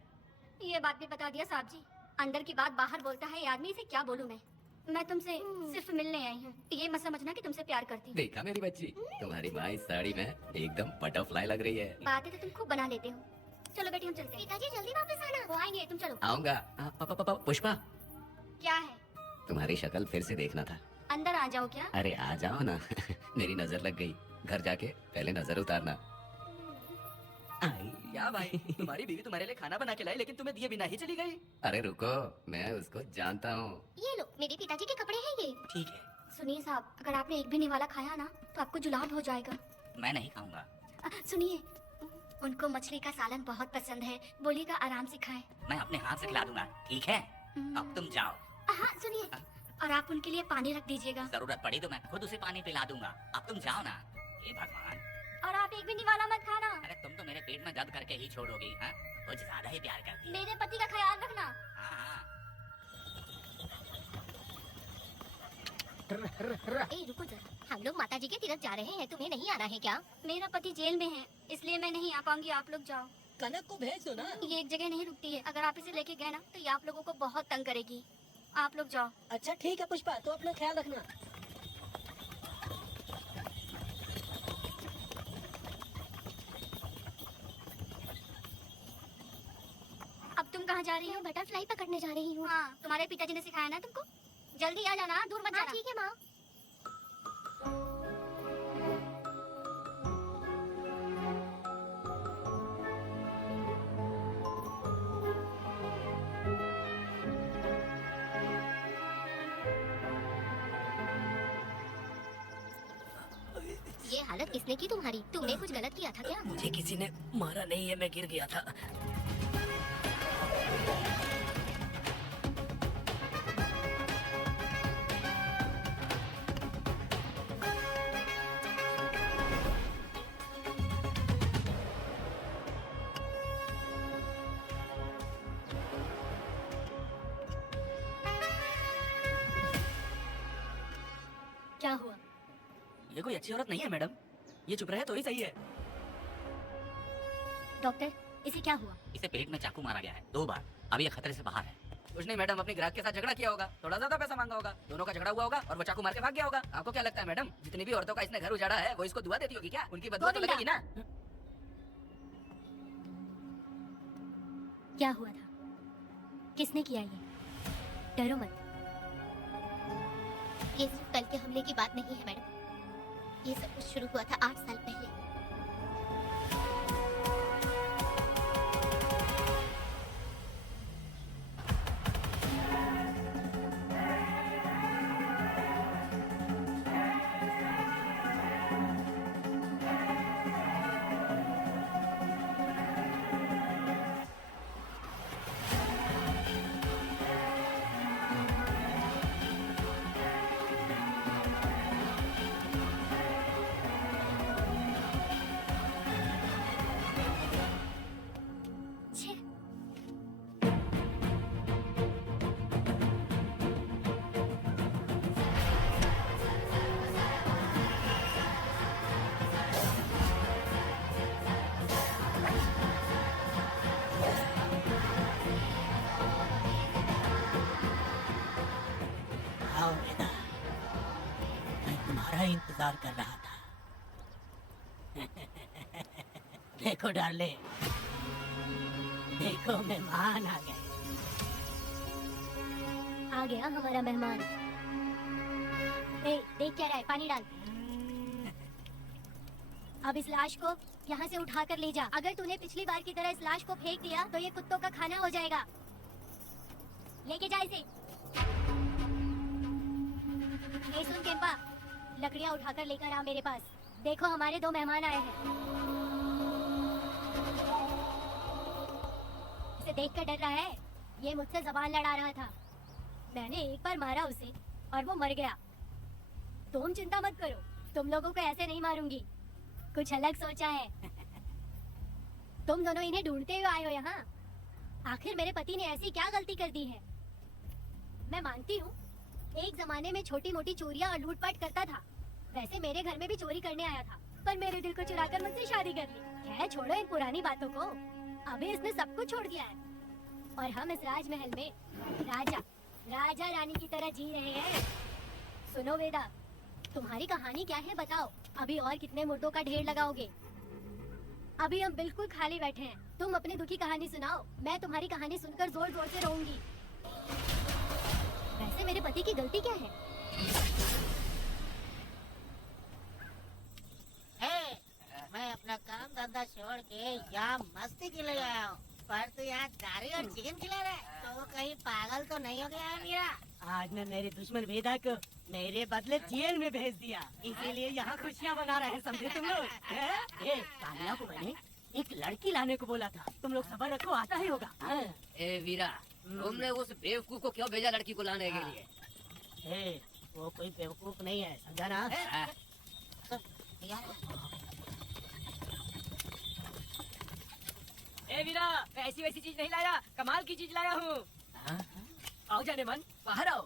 ये बात भी बता दिया साहब जी। अंदर की बात बाहर बोलता है ये आदमी, इसे क्या बोलूं मैं तुमसे सिर्फ मिलने आई हूँ। ये मत समझना कि तुमसे प्यार करती हूँ। देखा मेरी बच्ची, तुम्हारी माँ इस साड़ी में एकदम बटरफ्लाई लग रही है। बातें तो तुम खूब बना लेते हो। चलो बेटी हम चलते हैं। पिताजी जल्दी वापस आना, वो आएंगे, तुम चलो। आऊंगा। पुष्पा, क्या है? तुम्हारी शक्ल फिर से देखना था। अंदर आ जाओ क्या? अरे आ जाओ ना। मेरी नजर लग गई, घर जाके पहले नजर उतारना। क्या भाई, तुम्हारी बीवी तुम्हारे लिए खाना बना के लाई लेकिन तुम्हें दिए बिना ही चली गई। अरे रुको, मैं उसको जानता हूँ। ये लो, मेरे पिताजी के कपड़े हैं ये। ठीक है। सुनिए साहब, अगर आपने एक भी निवाला खाया ना तो आपको जुलाब हो जाएगा। मैं नहीं खाऊंगा। सुनिए, उनको मछली का सालन बहुत पसंद है, बोलिएगा आराम से खाएं। मैं अपने हाथ से खिला दूंगा, ठीक है? अब तुम जाओ। हाँ सुनिए, और आप उनके लिए पानी रख दीजिएगा। जरूरत पड़ी तो मैं खुद उसे पानी पिला दूंगा। अब तुम जाओ ना। हे भगवान। और आप एक भी निवाला मत खाना। अरे तुम तो मेरे पेट में दर्द करके ही छोड़ोगी। हाँ, कुछ ज्यादा ही प्यार करती है। मेरे पति का ख्याल रखना। हाँ। ए रुको जरा, हम लोग माता जी के तीर्थ जा रहे हैं, तुम्हें नहीं आना है क्या? मेरा पति जेल में है, इसलिए मैं नहीं आ पाऊंगी। आप लोग जाओ। कनक को भेज दो ना। ये एक जगह नहीं रुकती है, अगर आप इसे लेके गए ना तो ये आप लोगों को बहुत तंग करेगी। आप लोग जाओ। अच्छा ठीक है पुष्पा, तो अपना ख्याल रखना। अब तुम कहाँ जा रही हो? बटरफ्लाई पकड़ने जा रही हूँ। हाँ, तुम्हारे पिताजी ने सिखाया ना तुमको। जल्दी आ जाना, दूर मत जाना। ठीक है माँ। ये हालत किसने की तुम्हारी? तुमने कुछ गलत किया था क्या? मुझे किसी ने मारा नहीं है, मैं गिर गया था। क्या हुआ? ये कोई अच्छी औरत नहीं है मैडम, ये चुप रहे तो ही सही है। डॉक्टर, इसे क्या हुआ? इसे पेट में चाकू मारा गया है 2 बार। अब ये खतरे से बाहर है। कुछ नहीं मैडम, अपने ग्राहक के साथ झगड़ा किया होगा, थोड़ा ज्यादा पैसा मांगा होगा, दोनों का झगड़ा हुआ होगा और वो चाकू मार के भाग गया होगा। आपको क्या लगता है मैडम, जितनी भी औरतों का इसने घर उजाड़ा है वो इसको दुआ देती होगी क्या? उनकी बदुआ तो गोविंदा। लगेगी ना। क्या हुआ था? किसने किया ये? डरो मत। ये सिर्फ कल के हमले की बात नहीं है मैडम, ये सब कुछ शुरू हुआ था 8 साल पहले। इंतजार कर रहा था। देखो डार्लिंग, देखो मेहमान आ गए। आ गया हमारा मेहमान। देख क्या रहा है, पानी डाल। अब इस लाश को यहाँ से उठा कर ले जा। अगर तूने पिछली बार की तरह इस लाश को फेंक दिया तो ये कुत्तों का खाना हो जाएगा। लेके जा इसे। सुन केम्पा, लकड़ियाँ उठाकर लेकर आ मेरे पास। देखो हमारे 2 मेहमान आए हैं। इसे देखकर डर रहा है। ये मुझसे जबान लड़ा रहा था। मैंने एक बार मारा उसे और वो मर गया। तुम चिंता मत करो, तुम लोगों को ऐसे नहीं मारूंगी। कुछ अलग सोचा है। तुम दोनों इन्हें ढूंढते हुए आए हो यहाँ। आखिर मेरे पति ने ऐसी क्या गलती कर दी है? मैं मानती हूँ एक जमाने में छोटी मोटी चोरियाँ और लूटपाट करता था। वैसे मेरे घर में भी चोरी करने आया था, पर मेरे दिल को चुराकर मुझसे शादी कर ली। खैर छोड़ो इन पुरानी बातों को। अभी इसने सब कुछ छोड़ दिया है और हम इस राजमहल में राजा रानी की तरह जी रहे हैं। सुनो वेदा, तुम्हारी कहानी क्या है बताओ। अभी और कितने मुर्दों का ढेर लगाओगे? अभी हम बिल्कुल खाली बैठे हैं। तुम अपनी दुखी कहानी सुनाओ, मैं तुम्हारी कहानी सुनकर जोर जोर से रोऊंगी। वैसे मेरे पति की गलती क्या है? मैं अपना काम धंधा छोड़ के यहाँ मस्ती के लिए आया हूँ, पर तू यहाँ दारू और चिकन खिला रहा है। तो कहीं पागल तो नहीं हो गया है मेरा? आज मैं मेरे दुश्मन वेदा को मेरे बदले जेल में भेज दिया, इसीलिए यहाँ खुशियाँ मना रहे हैं, समझे तुम लोग? कालिया को मैंने एक लड़की लाने को बोला था, तुम लोग सबर रखो, आता ही होगा। ए वीरा, तुमने उस बेवकूफ को क्यों भेजा लड़की को लाने के लिए? वो कोई बेवकूफ नहीं है, समझा ना? ए वीरा, ऐसी वैसी चीज नहीं लाया, कमाल की चीज लाया हूँ। आओ जाने मन, बाहर आओ।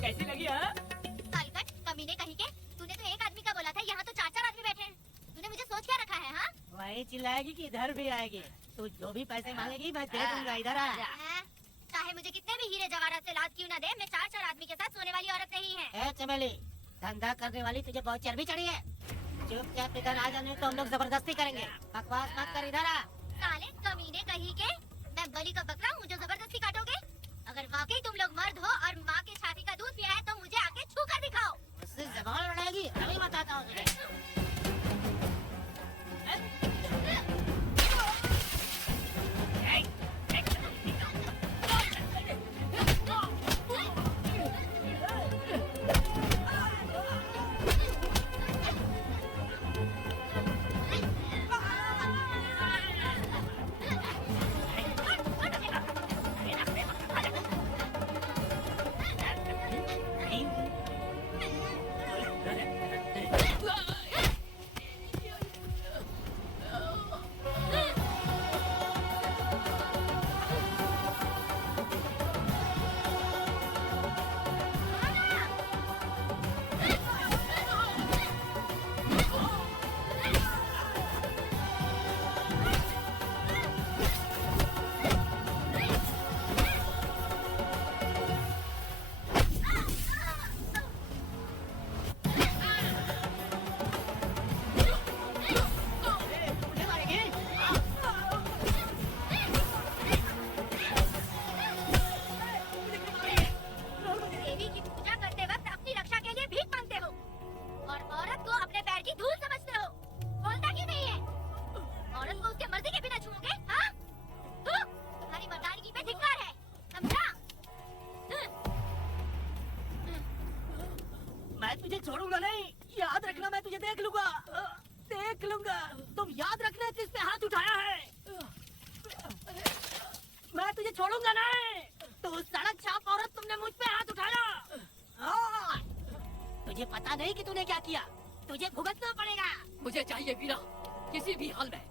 कैसी लगी? अलकट, कमीने कहीं के। तूने तो एक आदमी का बोला था, यहाँ तो 4-4 आदमी बैठे हैं। तूने मुझे सोच क्या रखा है? हाँ, वही चिल्लाएगी कि इधर भी आएगी। तू जो भी पैसे मांगेगी मैं दे दूंगा, इधर आ। चाहे मुझे कितने भी हीरे जवाहरात से लाद क्यों न दे, मैं 4-4 आदमी के साथ सोने वाली औरत नहीं है। चमेली, धंधा करने वाली तुझे बहुत चर्बी चढ़ी है। चुपचाप इधर आ जाने तो हम लोग जबरदस्ती करेंगे। बकवास मत कर, इधर आ। साले कमीने कहीं के, मैं बलि का बकरा हूँ जो जबरदस्ती काटोगे? अगर वाकई तुम लोग मर्द हो और माँ के छाती का दूध पिया है तो मुझे आके छू कर दिखाओ। मुझसे जबान लड़ाएगी, अभी बताता हूँ तुझे। तुझे छोड़ूंगा नहीं, याद रखना, मैं तुझे देख लूंगा, देख लूंगा। तुम याद रखना किस पे हाथ उठाया है। मैं तुझे छोड़ूंगा नहीं। तो सड़क छाप औरत, तुमने मुझ पे हाथ उठाया। तुझे पता नहीं कि तूने क्या किया, तुझे भुगतना पड़ेगा। मुझे चाहिए वीरा, किसी भी हाल में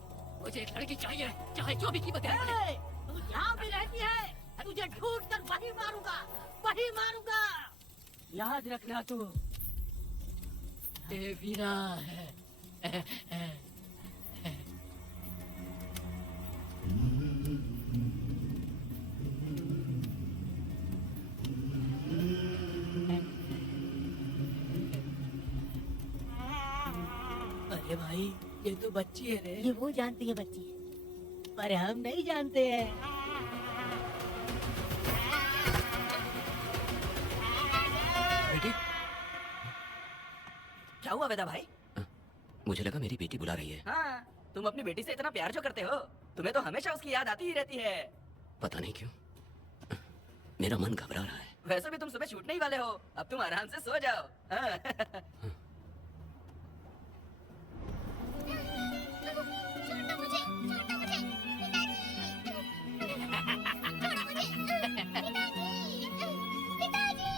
मुझे एक लड़की चाहिए, चाहे जो भी कीमत है। तू यहाँ भी रहती है, तुझे ढूंढ कर वही मारूंगा, वही मारूंगा। याद रखना तू। ए वीरा। अरे भाई ये तो बच्ची है रे। ये वो जानती है बच्ची, पर हम नहीं जानते हैं। बेटी क्या हुआ वेदा भाई? मुझे लगा मेरी बेटी बुला रही है। हाँ, तुम अपनी बेटी से इतना प्यार जो करते हो, तुम्हें तो हमेशा उसकी याद आती ही रहती है। पता नहीं क्यों मेरा मन घबरा रहा है। वैसे भी तुम सुबह छूटने ही वाले हो, अब तुम आराम से सो जाओ। हाँ। छोड़ो मुझे, छोड़ो मुझे, पिताजी, पिताजी,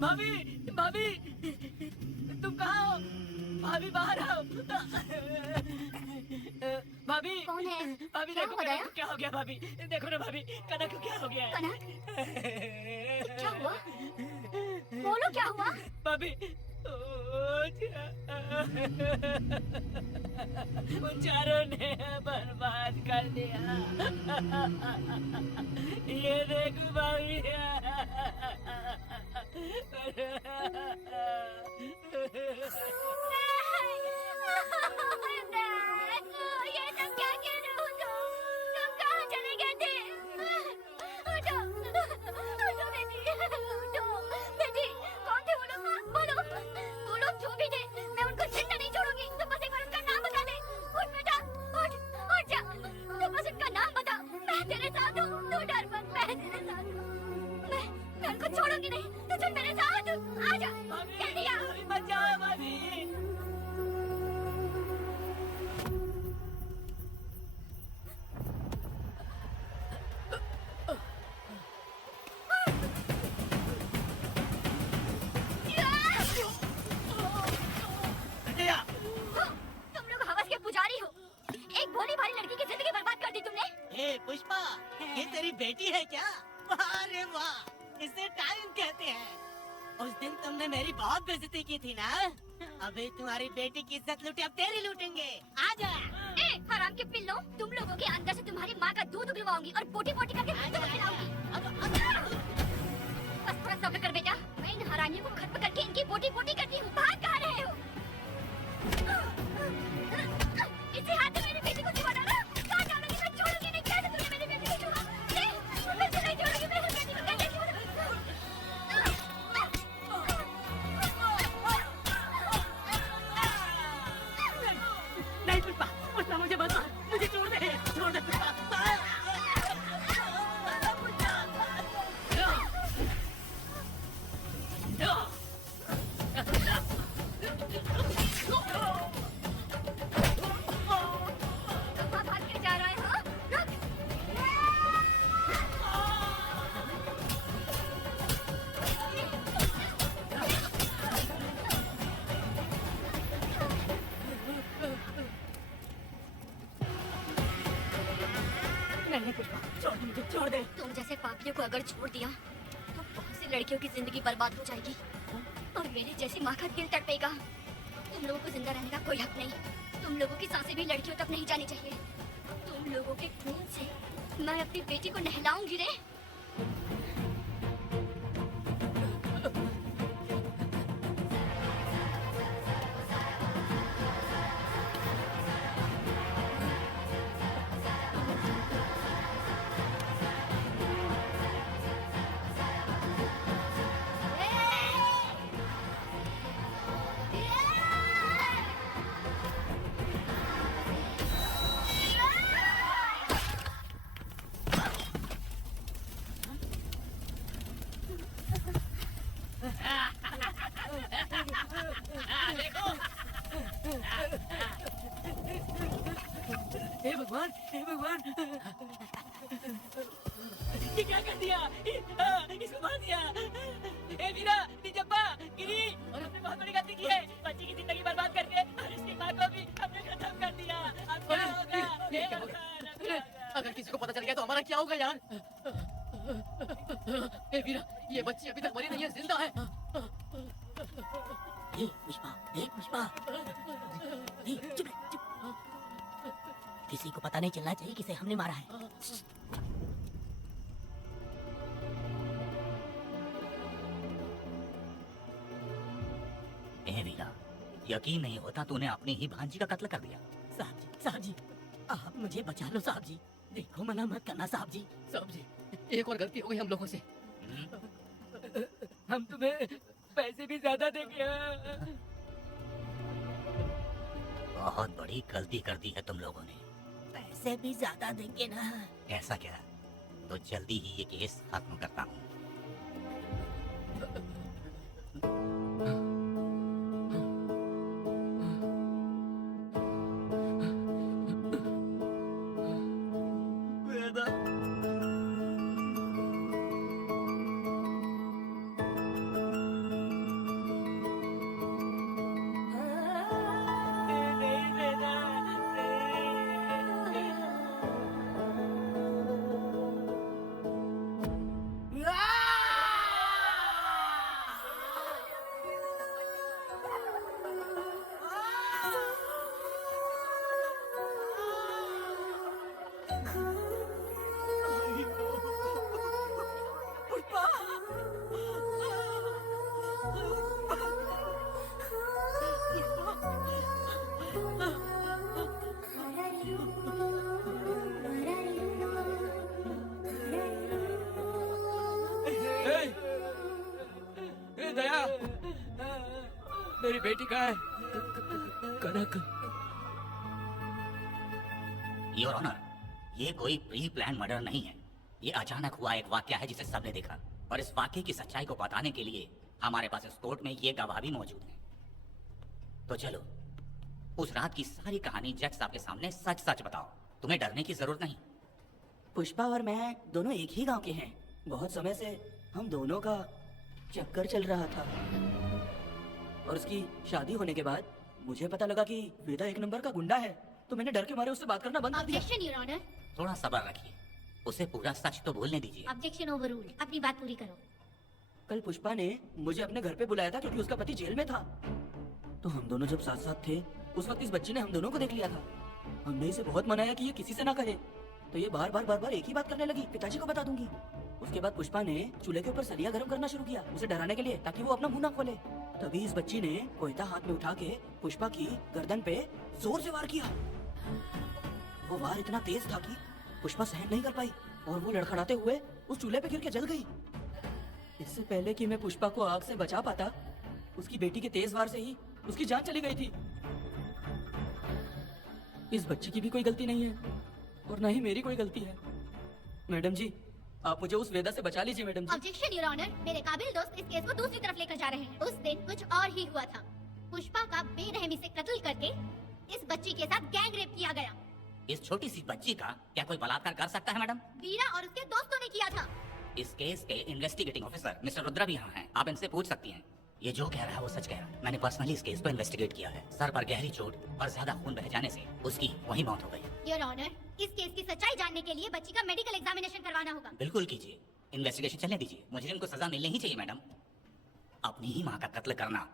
भाभी, भाभी, तुम कहाँ हो? भाभी बाहर आओ। भाभी, कौन है? भाभी क्या देखो हो गया? कनक को क्या हो गया भाभी? देखो ना भाभी, कनक को क्या हो गया है? कनक, क्या हुआ? बोलो क्या हुआ? भाभी, उन चारों ने बर्बाद कर दिया। ये देखो भाभी। ये सब क्या कह रहे हो तुम कहाँ चले गए थे? उठो, उठो बेटी, उठो। बेटी, कौन थे वो लोग? बोलो, वो लोग जो भी थे, मैं उनको जिंदा नहीं छोड़ूंगी। तुम बस एक बार उनका नाम बता दे। उठ बेटा, उठ, उठ जा। तुम बस उनका नाम बता, मैं तेरे साथ हूँ। तू डर मत, मैं तेरे साथ हूँ। मैं उनको छोड़ूंगी नहीं। तू चल मेरे साथ, आ जा। जल्दी आ। बचाओ भाभी। तुम लोग हवस के पुजारी हो। एक भोली भाली लड़की की जिंदगी बर्बाद कर दी तुमने। ए पुष्पा, ये तेरी बेटी है क्या? वाह रे वाह, इसे टाइम कहते हैं। उस दिन तुमने मेरी बहुत बेइज्जती की थी ना? अभी तुम्हारी बेटी की इज्जत लूटी, अब तेरी लूटेंगे। आजा। ए हराम के पिल्लों, तुम लोगों के अंदर से तुम्हारी माँ का दूध उगलवाऊंगी और बोटी बोटी करके तुम्हें खिलाऊंगी। बस थोड़ा सब्र कर बेटा, मैं इन हरामियों को खत्म करके इनकी बोटी बोटी करती हूँ। भाग कहाँ रहे हो? इसे हाथ में मेरी बेटी को छुआ डाला। कहाँ डालोगी? मैं छोड़ूंगी नहीं। कैसे तूने मेरी बेटी को छुआ? मैं तुझे नहीं छोड़ूंगी। मेरी बेटी को कैसे छुआ? नहीं पुष्पा, पुष्पा मुझे मत मार, मुझे छोड़ दे, छोड़ दे पुष्पा। कहाँ भाग के जा रहा है? हाँ? रुक। नहीं पुष्पा, छोड़ दे मुझे, छोड़ दे। तुम जैसे पापियों को अगर छोड़ दिया तो बहुत सी लड़कियों की जिंदगी बर्बाद हो जाएगी और मेरे जैसी माँ का दिल तड़पेगा। तुम लोगों को जिंदा रहने का कोई हक नहीं। तुम लोगों की सांसें भी लड़कियों तक नहीं जानी चाहिए। तुम लोगों के खून से मैं अपनी बेटी को नहलाऊंगी रे। हे भगवान, हे भगवान। ये क्या कर दिया? इसको मार दिया। ए वीरा, निजप्पा, गिरी, हमने बहुत बड़ी गलती की है। बच्ची की जिंदगी बर्बाद करके और इसकी माँ को भी हमने खत्म कर दिया। अब क्या होगा? ये क्या होगा? अगर किसी को पता चल गया तो हमारा क्या होगा यार? ए वीरा, ये बच्ची अभी तक मरी नहीं है, जिंदा है। पुष्पा चुप चुप। किसी को पता नहीं चलना चाहिए किसे हमने मारा है। ए वीरा, यकीन नहीं होता तूने अपनी ही भांजी का कत्ल कर दिया। साहब जी आप मुझे बचा लो साहब जी। देखो मना मत करना साहब जी। साहब जी, एक और गलती हो गई हम लोगों से। हम तुम्हें पैसे भी ज्यादा देंगे। बहुत बड़ी गलती कर दी है तुम लोगों ने। पैसे भी ज्यादा देंगे ना? ऐसा क्या? तो जल्दी ही ये केस खत्म करता हूँ। दया, मेरी बेटी कहाँ है? कनक। योर ऑनर, ये कोई प्री प्लान मर्डर नहीं है। ये अचानक हुआ एक वाक्य है जिसे सबने देखा, और इस वाक्य की सच्चाई को बताने के लिए हमारे पास इस कोर्ट में ये गवाह भी मौजूद है। तो चलो, उस रात की सारी कहानी जज साहब के सामने सच सच बताओ। तुम्हें डरने की जरूरत नहीं। पुष्पा और मैं दोनों एक ही गांव के हैं। बहुत समय से हम दोनों का चक्कर चल रहा था, और उसकी शादी होने के बाद मुझे पता लगा कि वेदा एक नंबर का गुंडा है, तो मैंने डर के मारे उससे बात करना बंद कर दिया। Objection your honour. थोड़ा सब्र रखिए, उसे पूरा सच तो बोलने दीजिए। Objection overruled. अपनी बात पूरी करो। कल पुष्पा ने मुझे अपने घर पे बुलाया था क्योंकि उसका पति जेल में था। तो हम दोनों जब साथ साथ थे, उस वक्त इस बच्ची ने हम दोनों को देख लिया था। हमने इसे बहुत मनाया कि ये किसी से ना कहे, तो ये बार बार एक ही बात करने लगी, पिताजी को बता दूंगी। उसके बाद पुष्पा ने चूल्हे के ऊपर सलिया गर्म करना शुरू किया, उसे डराने के लिए, ताकि वो अपना मुंह ना खोले। तभी इस बच्ची ने कोयता हाथ में उठा के पुष्पा की गर्दन पे जोर से वार किया। वो वार इतना तेज था कि पुष्पा सहन नहीं कर पाई, और वो लड़खड़ाते हुए उस चूल्हे पे गिर के जल गई। इससे पहले कि मैं पुष्पा को आग से बचा पाता, उसकी बेटी के तेज वार से ही उसकी जान चली गई थी। इस बच्ची की भी कोई गलती नहीं है, और न ही मेरी कोई गलती है। मैडम जी, आप मुझे उस वेदा से बचा लीजिए मैडम जी। Objection your honour. मेरे काबिल दोस्त इस केस को दूसरी तरफ लेकर जा रहे हैं। उस दिन कुछ और ही हुआ था। पुष्पा का बेरहमी से कत्ल करके इस बच्ची के साथ गैंग रेप किया गया। इस छोटी सी बच्ची का क्या कोई बलात्कार कर सकता है मैडम? वीरा और उसके दोस्तों ने किया था। इस केस के इन्वेस्टिगेटिंग ऑफिसर मिस्टर रुद्रा भी यहाँ हैं। आप इनसे पूछ सकती हैं। ये जो कह रहा है वो सच कह रहा है। मैंने पर्सनली इस केस को इन्वेस्टिगेट किया है। सर पर गहरी चोट और ज्यादा खून बह जाने से उसकी वही मौत हो गई। योर ऑनर, इस केस की सच्चाई जानने के लिए बच्ची का मेडिकल एग्जामिनेशन करवाना होगा। बिल्कुल कीजिए, इन्वेस्टिगेशन चलने दीजिए। मुजरिम को सजा मिलनी ही चाहिए मैडम। अपनी ही माँ का कत्ल करना।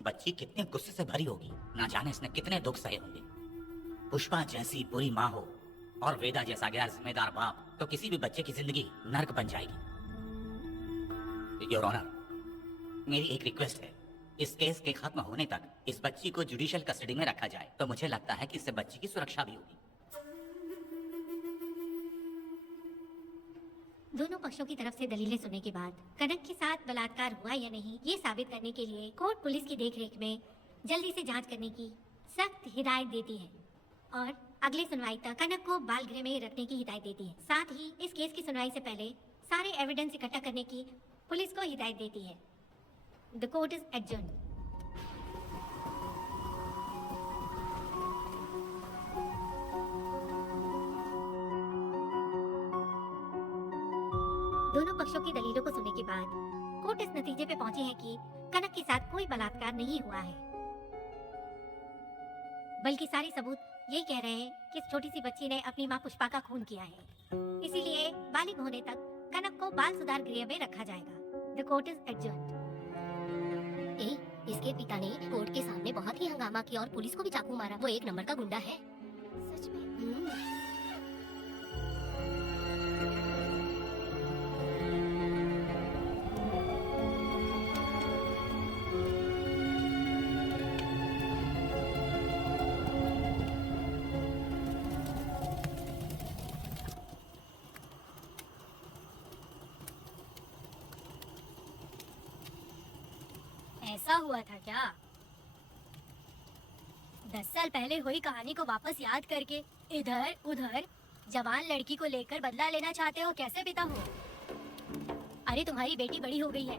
बच्ची कितने गुस्से से भरी होगी, ना जाने इसने कितने दुख सहे होंगे। पुष्पा जैसी बुरी माँ हो और वेदा जैसा गैर जिम्मेदार बाप, तो किसी भी बच्चे की जिंदगी नर्क बन जाएगी। योर ऑनर, मेरी एक रिक्वेस्ट है, इस केस के खत्म होने तक इस बच्ची को जुडिशियल कस्टडी में रखा जाए, तो मुझे लगता है कि इससे बच्ची की सुरक्षा भी होगी। दोनों पक्षों की तरफ से दलीलें सुनने के बाद कनक के साथ बलात्कार हुआ या नहीं, ये साबित करने के लिए कोर्ट पुलिस की देखरेख में जल्दी से जांच करने की सख्त हिदायत देती है, और अगली सुनवाई तक कनक को बाल गृह में रखने की हिदायत देती है। साथ ही इस केस की सुनवाई से पहले सारे एविडेंस इकट्ठा करने की पुलिस को हिदायत देती है। The court is adjourned. दोनों पक्षों की दलीलों को सुनने के बाद कोर्ट इस नतीजे पे पहुंची है कि कनक के साथ कोई बलात्कार नहीं हुआ है, बल्कि सारे सबूत यही कह रहे हैं कि इस छोटी सी बच्ची ने अपनी मां पुष्पा का खून किया है। इसीलिए बालिग होने तक कनक को बाल सुधार गृह में रखा जाएगा। The court is adjourned. इसके पिता ने कोर्ट के सामने बहुत ही हंगामा किया और पुलिस को भी चाकू मारा। वो एक नंबर का गुंडा है। सच में। ऐसा हुआ था क्या? 10 साल पहले हुई कहानी को वापस याद करके इधर उधर जवान लड़की को लेकर बदला लेना चाहते हो? कैसे पिता हो? अरे तुम्हारी बेटी बड़ी हो गई है।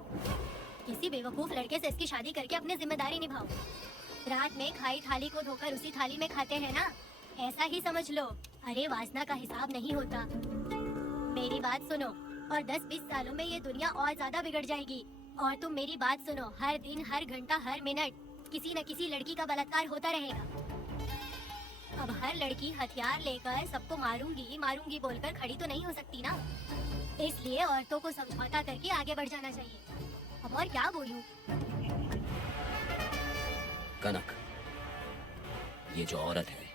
किसी बेवकूफ लड़के से इसकी शादी करके अपनी जिम्मेदारी निभाओ। रात में खाई थाली को धोकर उसी थाली में खाते हैं ना, ऐसा ही समझ लो। अरे वासना का हिसाब नहीं होता। मेरी बात सुनो, और 10-20 सालों में ये दुनिया और ज्यादा बिगड़ जाएगी। और तुम मेरी बात सुनो, हर दिन, हर घंटा, हर मिनट किसी न किसी लड़की का बलात्कार होता रहेगा। अब हर लड़की हथियार लेकर सबको मारूंगी मारूंगी बोलकर खड़ी तो नहीं हो सकती ना। इसलिए औरतों को समझौता करके आगे बढ़ जाना चाहिए। अब और क्या बोलूं? कनक, ये जो औरत है,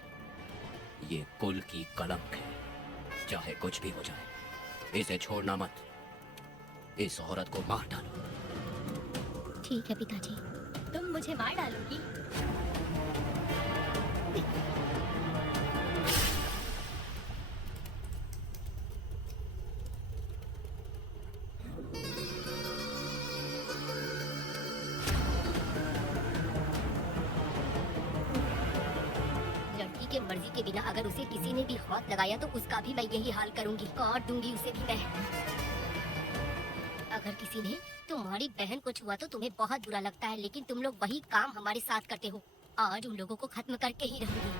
ये कुल की कलंक है। चाहे कुछ भी हो जाए, इसे छोड़ना मत। इस औरत को मार डालो। ठीक है पिताजी। तुम मुझे मार डालोगी? लड़की के मर्जी के बिना अगर उसे किसी ने भी हाथ लगाया तो उसका भी मैं यही हाल करूंगी। काट दूंगी उसे भी मैं। अगर किसी ने तुम्हारी बहन को छुआ तो तुम्हें बहुत बुरा लगता है, लेकिन तुम लोग वही काम हमारे साथ करते हो। आज उन लोगों को खत्म करके ही रहूंगी।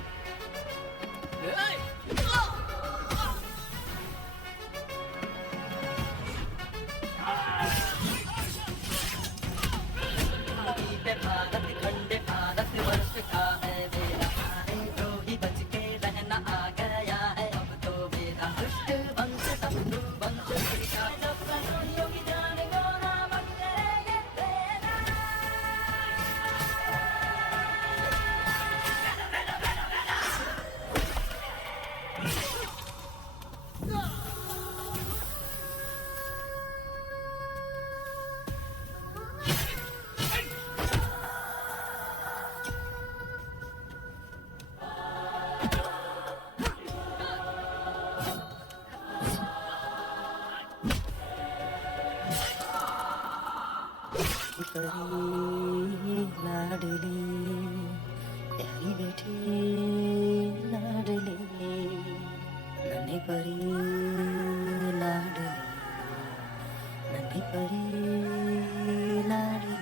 लाडली प्यारी बेटी लाडली नन्ही परी लाडली नन्ही परी लाडली।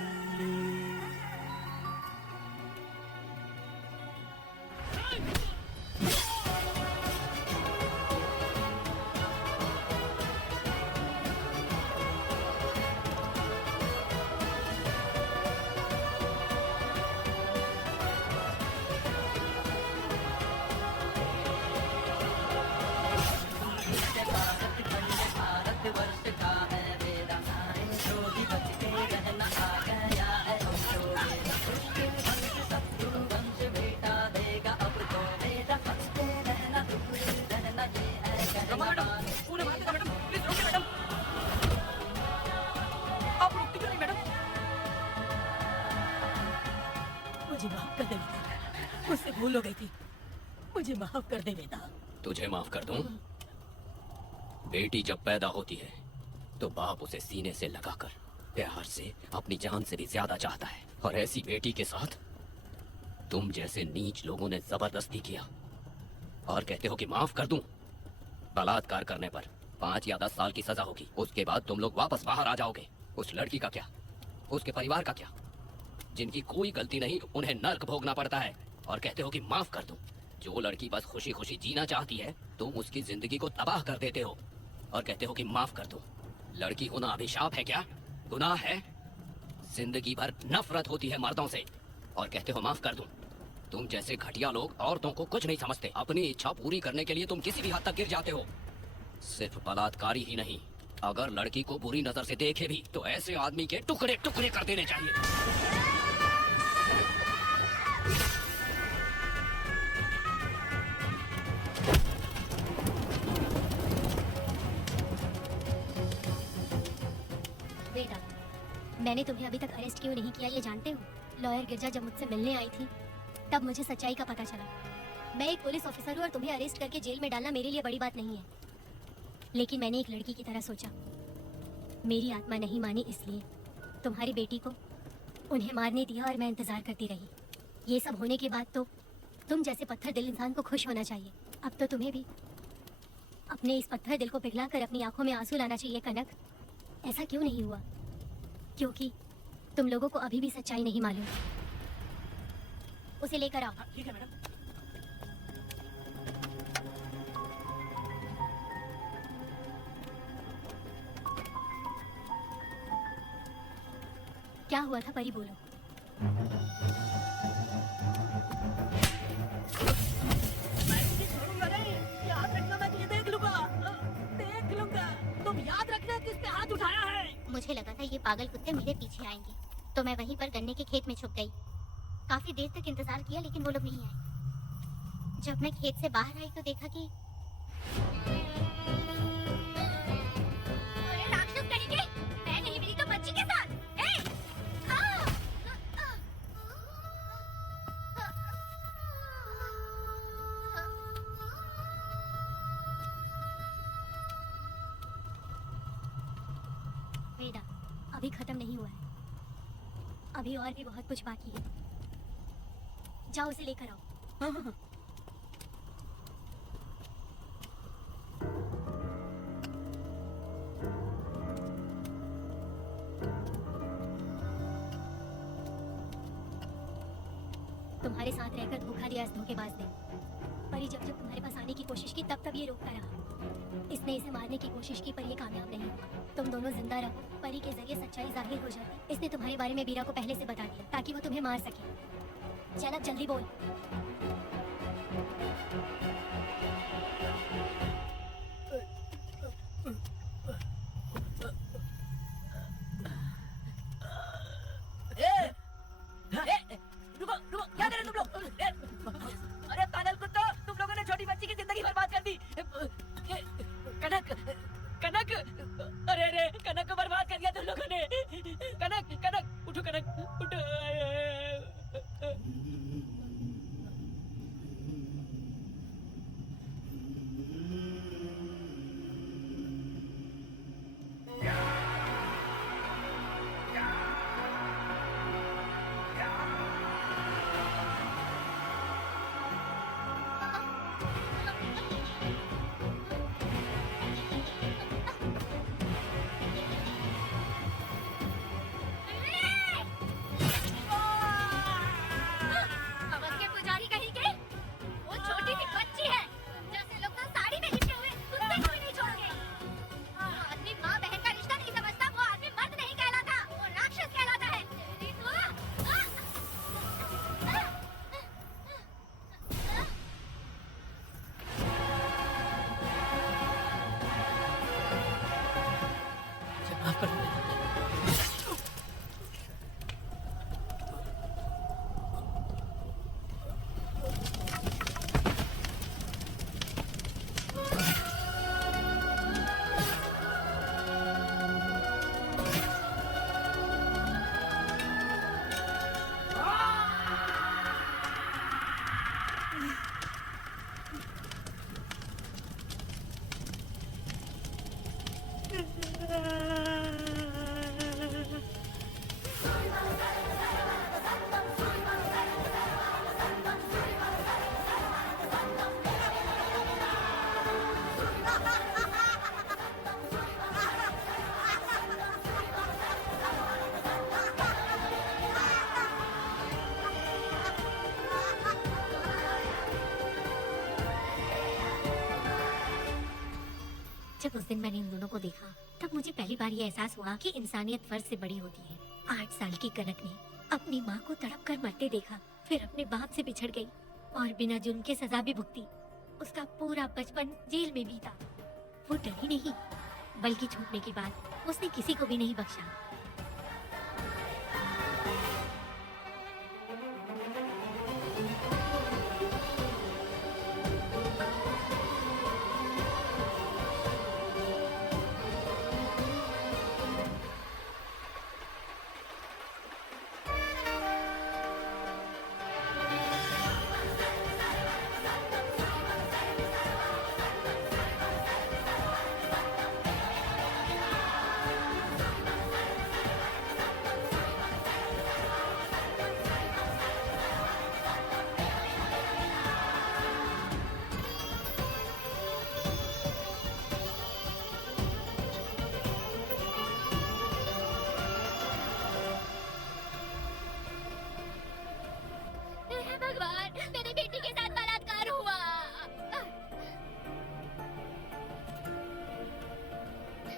मुझे माफ कर दे बेटा, मुझसे भूल हो गई थी। मुझे माफ कर दे बेटा। तुझे माफ कर दूं? बेटी जब पैदा होती है तो बाप उसे सीने से लगाकर प्यार से अपनी जान से भी ज्यादा चाहता है, और ऐसी बेटी के साथ तुम जैसे नीच लोगों ने जबरदस्ती किया और कहते हो कि माफ कर दूं। बलात्कार करने पर 5 या 10 साल की सजा होगी। उसके बाद तुम लोग वापस बाहर आ जाओगे। उस लड़की का क्या, उसके परिवार का क्या? जिनकी कोई गलती नहीं उन्हें नर्क भोगना पड़ता है, और कहते हो कि माफ कर दूं। जो लड़की बस खुशी खुशी जीना चाहती है, तुम उसकी जिंदगी को तबाह कर देते हो और कहते हो कि माफ कर दो। लड़की होना अभिशाप है क्या? गुनाह है? जिंदगी भर नफरत होती है मर्दों से और कहते हो माफ कर दूं। तुम जैसे घटिया लोग औरतों को कुछ नहीं समझते। अपनी इच्छा पूरी करने के लिए तुम किसी भी हद तक गिर जाते हो। सिर्फ बलात्कारी ही नहीं, अगर लड़की को बुरी नजर से देखे भी तो ऐसे आदमी के टुकड़े टुकड़े कर देने चाहिए। बेटा, मैंने तुम्हें अभी तक अरेस्ट क्यों नहीं किया ये जानते हो? लॉयर गिरजा जब मुझसे मिलने आई थी तब मुझे सच्चाई का पता चला। मैं एक पुलिस ऑफिसर हूँ और तुम्हें अरेस्ट करके जेल में डालना मेरे लिए बड़ी बात नहीं है, लेकिन मैंने एक लड़की की तरह सोचा। मेरी आत्मा नहीं मानी, इसलिए तुम्हारी बेटी को उन्हें मारने दिया और मैं इंतजार करती रही। ये सब होने के बाद तो तुम जैसे पत्थर दिल इंसान को खुश होना चाहिए। अब तो तुम्हें भी अपने इस पत्थर दिल को पिघला कर अपनी आंखों में आंसू लाना चाहिए। कनक, ऐसा क्यों नहीं हुआ? क्योंकि तुम लोगों को अभी भी सच्चाई नहीं मालूम। उसे लेकर आओ। ठीक है मैडम। क्या हुआ था परी, बोलो। मैं तुझे छोड़ूंगा नहीं, याद रखना। मैं तुझे देख लूंगा, देख लूंगा। तुम याद रखना किस पे हाथ उठाया है। मुझे लगा था ये पागल कुत्ते मेरे पीछे आएंगे, तो मैं वहीं पर गन्ने के खेत में छुप गई। काफी देर तक इंतजार किया लेकिन वो लोग नहीं आए। जब मैं खेत से बाहर आई तो देखा कि अरे राक्षस कहीं के, मैं नहीं मिली तो बच्ची के साथ। बेटा, अभी खत्म नहीं हुआ है, अभी और भी बहुत कुछ बाकी है। जाओ उसे लेकर आओ। हाँ। तुम्हारे साथ रहकर धोखा दिया इस धोखेबाज ने। परी जब जब तुम्हारे पास आने की कोशिश की तब तब ये रोकता रहा। इसने इसे मारने की कोशिश की पर ये कामयाब नहीं हुआ। तुम दोनों जिंदा रहो, परी के जरिए सच्चाई जाहिर हो जाए। इसने तुम्हारे बारे में बीरा को पहले से बता दिया ताकि वो तुम्हें मार सके। चल अब जल्दी बोल। रुको रुको, क्या कर रहे तुम लोग? अरे पागल कुत्तो, तुम लोगों ने छोटी बच्ची की जिंदगी बर्बाद कर दी। कनक, कनक, अरे अरे कनक को बर्बाद कर दिया तुम लोगों ने। कनक, कनक, उठो कनक, उठो। जब उस दिन मैंने इन दोनों को देखा तब मुझे पहली बार ये एहसास हुआ कि इंसानियत फर्ज से बड़ी होती है। 8 साल की कनक ने अपनी माँ को तड़प कर मरते देखा, फिर अपने बाप से बिछड़ गई और बिना जुर्म के सजा भी भुगती। उसका पूरा बचपन जेल में बीता। वो डरी नहीं, बल्कि छूटने के बाद उसने किसी को भी नहीं बख्शा। भगवान, मेरी बेटी के साथ बलात्कार हुआ।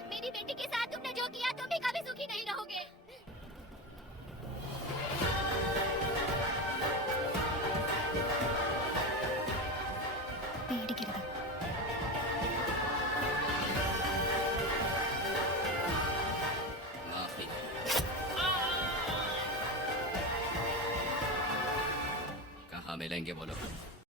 मेरी बेटी के साथ तुमने जो किया तुम भी कभी सुखी नहीं रहोगे।